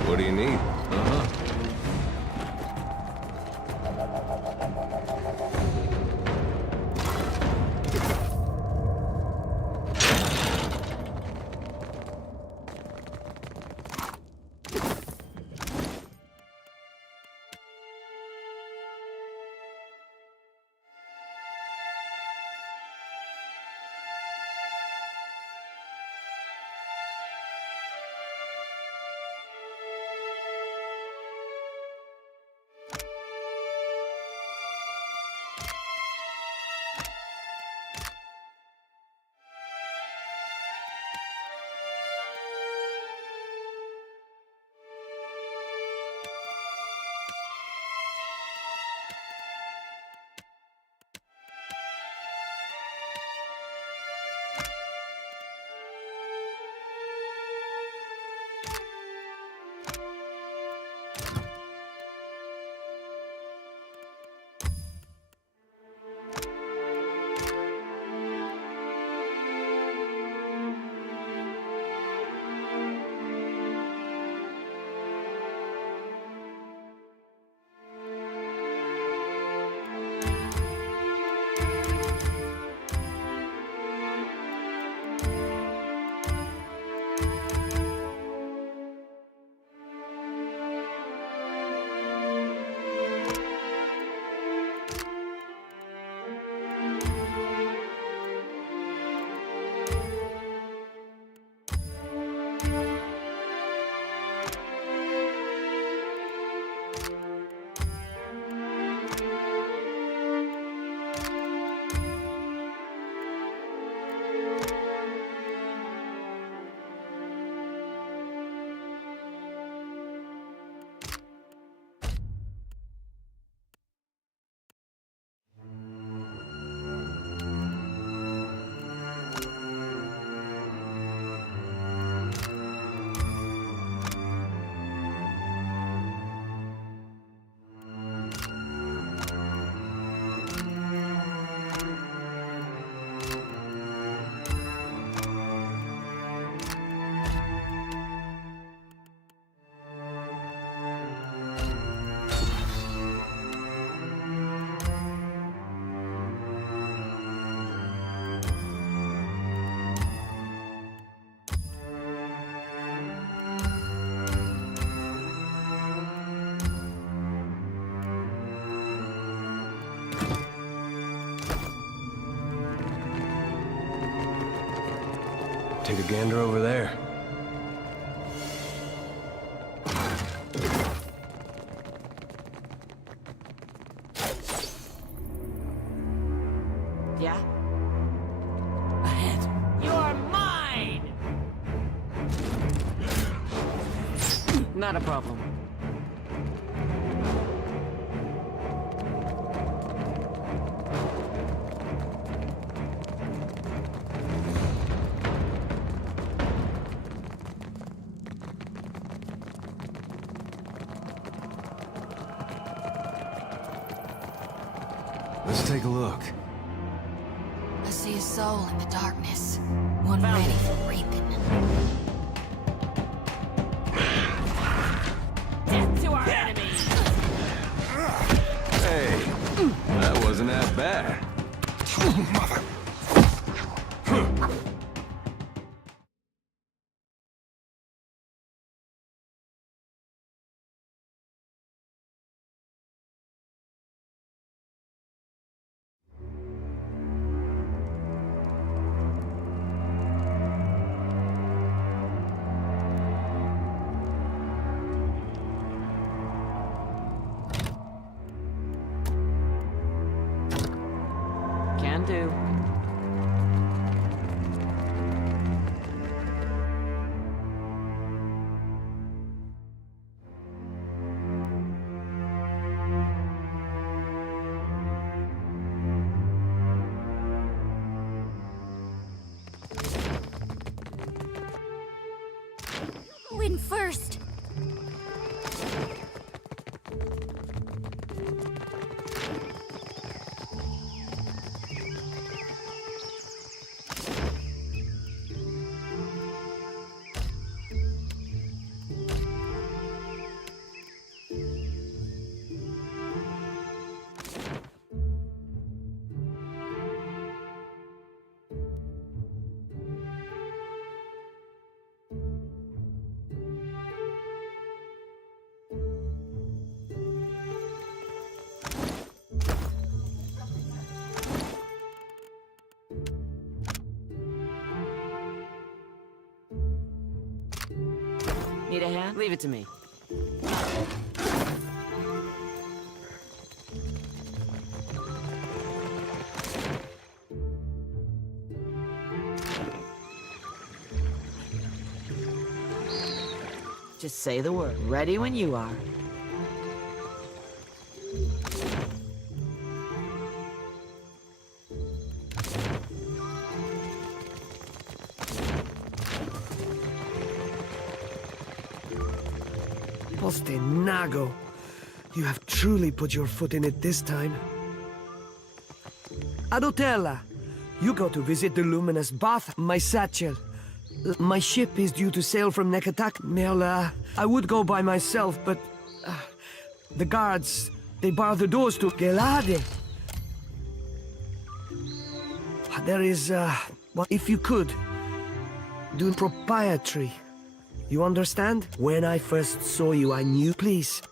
What do you need? Uh-huh. Take a gander over there. Not a problem. Let's take a look. I see a soul in the darkness. One ready for reaping. Death to our enemies! Hey, that wasn't that bad. Mother. Can do. Win first. Need a hand? Leave it to me. Just say the word. Ready when you are. Nago, you have truly put your foot in it this time. Adotella, you go to visit the luminous bath, my satchel. My ship is due to sail from Nekatak. Merla, I would go by myself, but the guards, they bar the doors to Gelade. There is, well, if you could, do proprietary. You understand? When I first saw you, I knew. Please.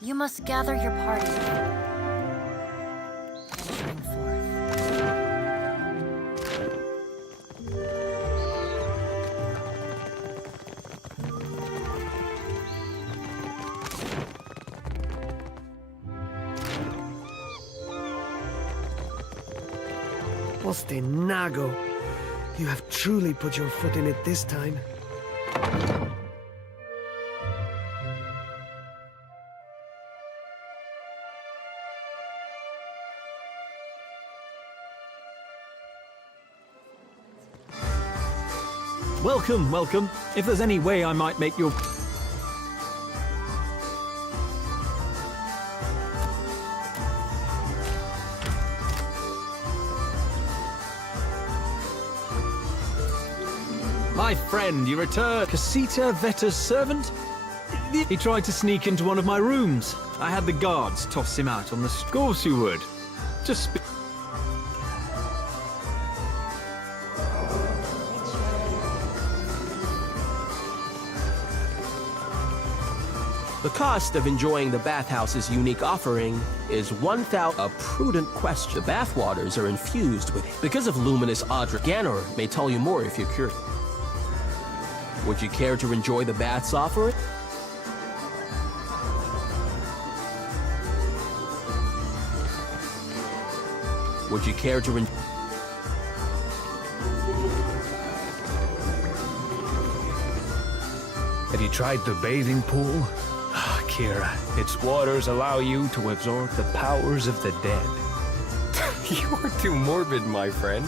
You must gather your party. Venturing forth. Nago, you have truly put your foot in it this time. Welcome, welcome. If there's any way I might make your... My friend, you returned. Casita Vetta's servant? He tried to sneak into one of my rooms. I had the guards toss him out on the... Of course you would. Just... The cost of enjoying the bathhouse's unique offering is 1,000. A prudent question. The bathwaters are infused with because of luminous Audra. Ganor may tell you more if you're curious. Would you care to enjoy the bath's offering? Would you care to Have you tried the bathing pool? Ah, Kira, its waters allow you to absorb the powers of the dead. You are too morbid, my friend.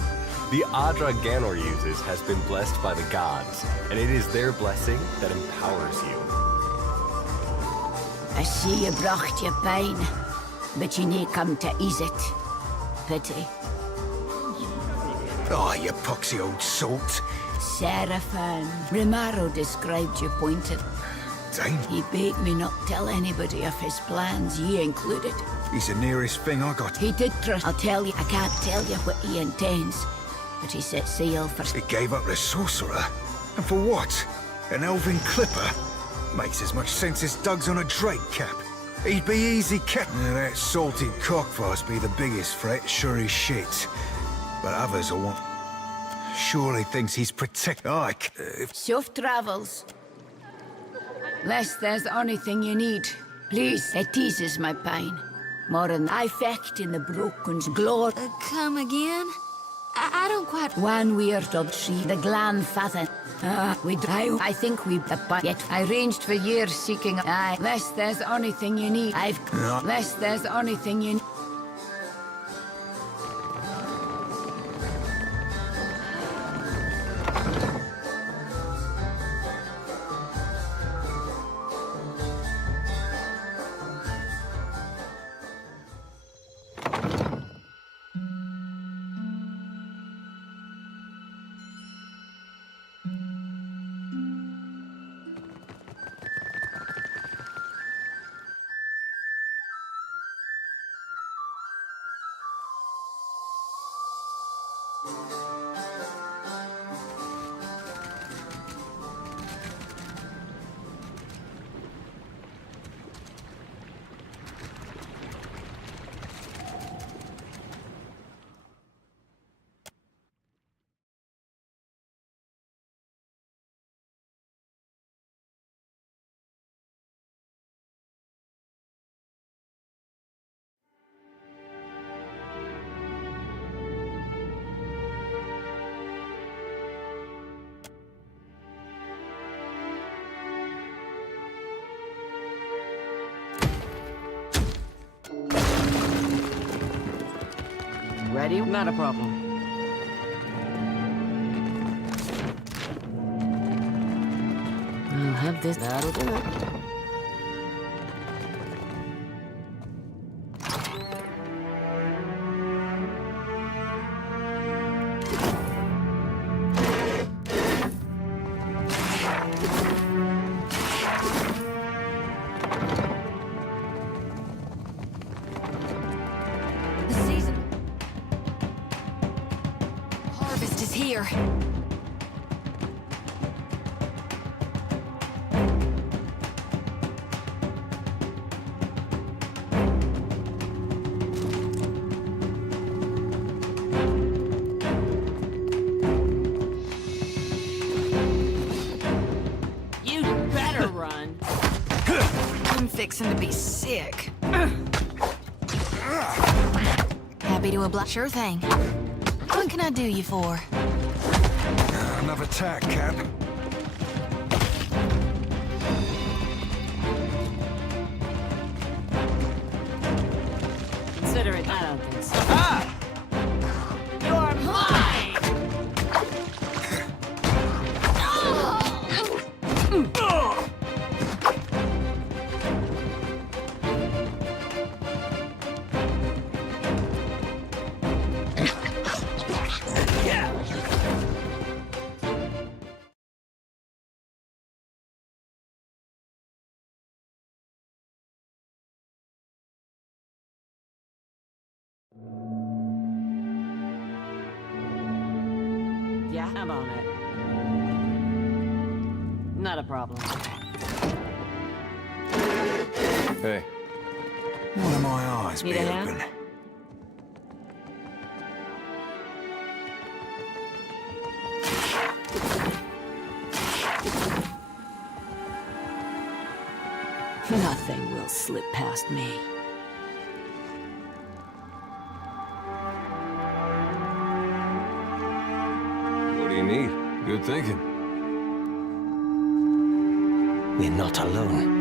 The Adra Ganor uses has been blessed by the gods, and it is their blessing that empowers you. I see you brought your pain, but you need come to ease it. Pity. Oh, you poxy old salt. Seraphim. Rimaro described your point of... Dane? He bade me not tell anybody of his plans, ye included. He's the nearest thing I got. He did trust. I'll tell you, I can't tell you what he intends, but he set sail for... He gave up the sorcerer? And for what? An elven clipper? Makes as much sense as Doug's on a Drake cap. He'd be easy kept. Yeah, that salted cockfast be the biggest threat, sure as shit. But others will want... Surely thinks he's protect... Safe travels. Less there's anything you need. Please, it eases my pain. More than I fecht in the broken's glory. Come again? I don't quite... One weird of tree, the Glanfather. I think we... Yet I ranged for years seeking... less there's anything you need. Less there's anything you need. Ready? Not a problem. I'll have this. That'll do it. Here. You better run. I'm fixing to be sick. Happy to oblige. Sure thing. What can I do you for? Another tack, Cap. Consider it. I don't think so. Ah! You're mine! Yeah, I'm on it. Not a problem. Hey. One of my eyes Need be a hand? open. Nothing will slip past me. What do you need? Good thinking. We're not alone.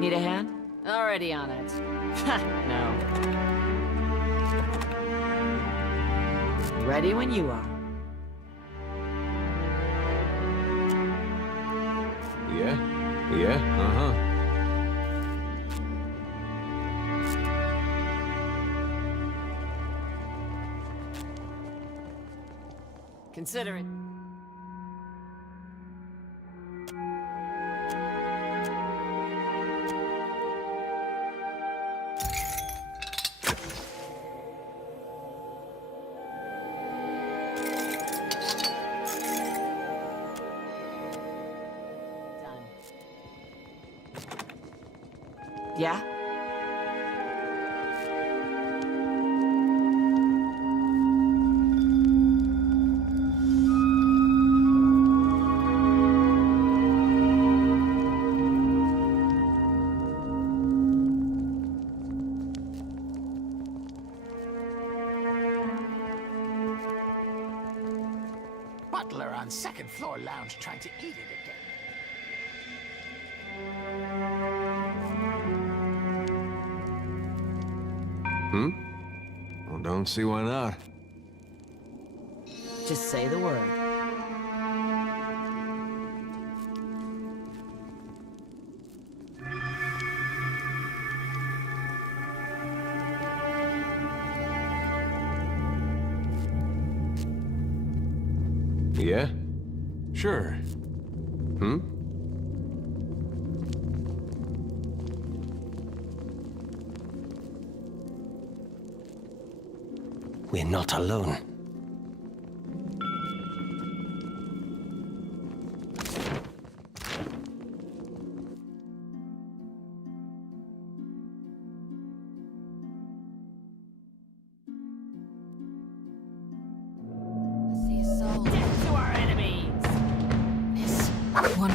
Need a hand? Already on it. Ha, no. Ready when you are. Yeah? Yeah? Uh-huh. Consider it. Yeah? Butler on second floor lounge trying to eat it again. Hmm? Well, don't see why not. Just say the word. Yeah? Sure. Hmm? We're not alone.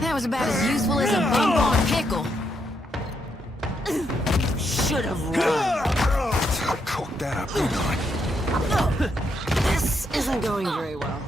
That was about as useful as a bump on a pickle. Should have run. Cocked that up, didn't I? This isn't going very well.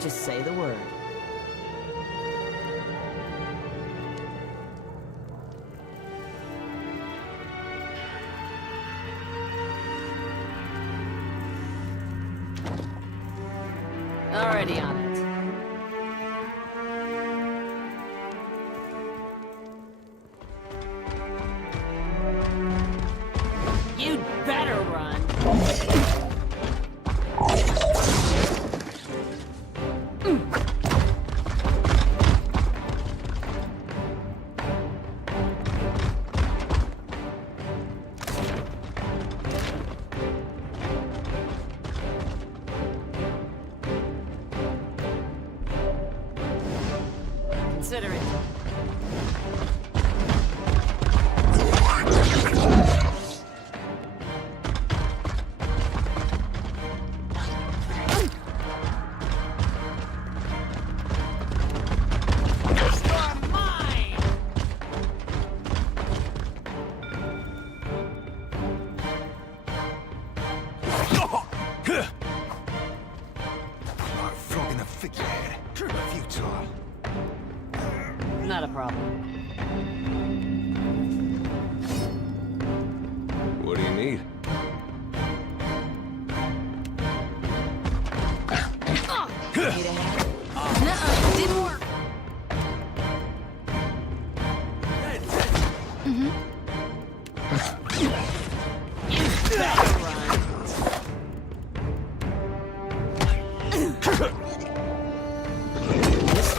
Just say the word. Already on it. You'd better run. Consider it. Like flogging a figurehead. Futile. This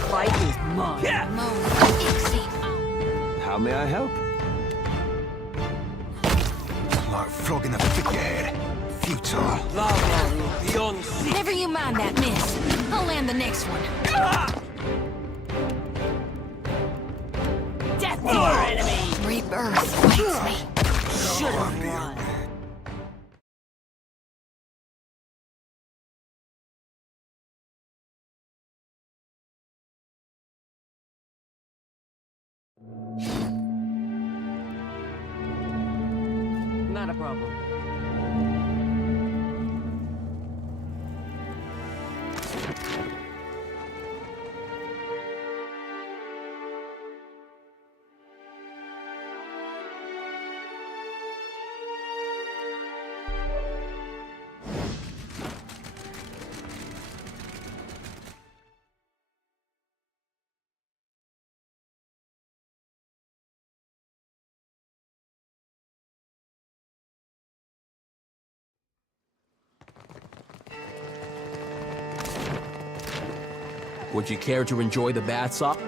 fight is mine. How may I help? Like flogging a figurehead. Futile. Never you mind that miss. I'll land the next one. Death to our enemy! Rebirth waits me. Should have run. Not a problem. Would you care to enjoy the bath up?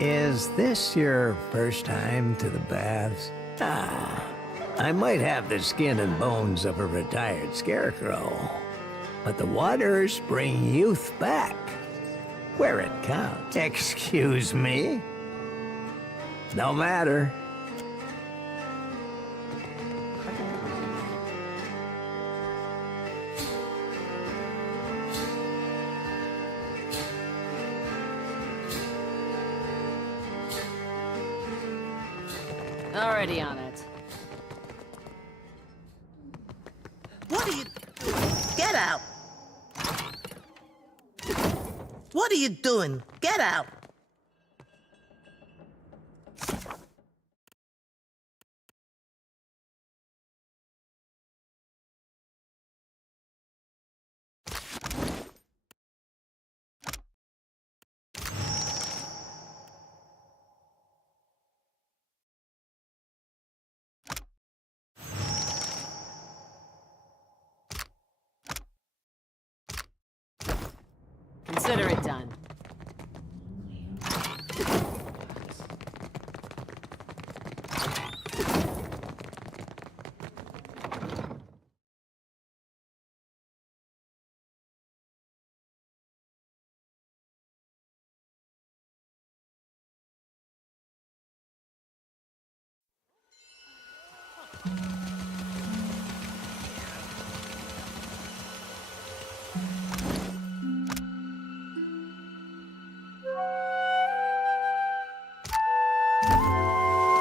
Is this your first time to the baths? I might have the skin and bones of a retired scarecrow, but the waters bring youth back, where it counts. Excuse me? No matter. Already on it. What are you... Get out! What are you doing? Get out! Consider it done.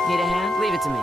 Need a hand? Leave it to me.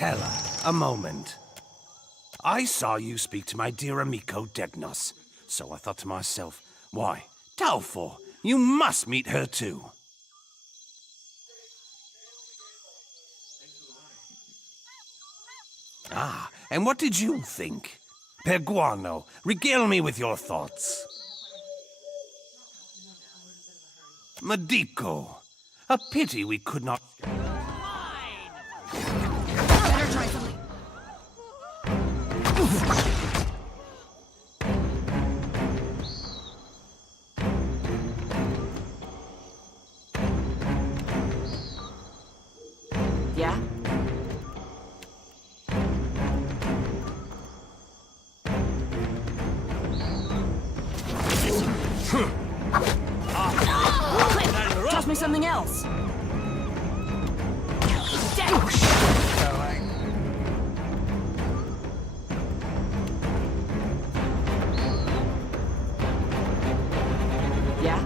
Stella, a moment. I saw you speak to my dear amico Degnos, so I thought to myself, why, Dalfor, you must meet her too. Ah, and what did you think? Peguano, regale me with your thoughts. Medico, a pity we could not... Better try something. Yeah? Toss me something else. Yeah?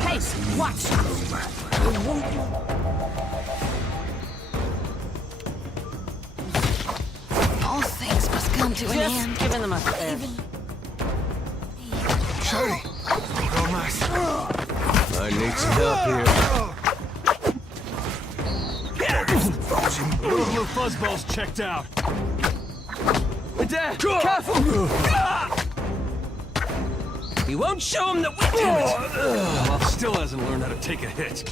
Hey, watch! All things must come to an end. Just giving them a Shady, go nice. I need some help here. All your fuzzballs checked out. Dad, careful! He won't show him that we did it! Well, still hasn't learned how to take a hit.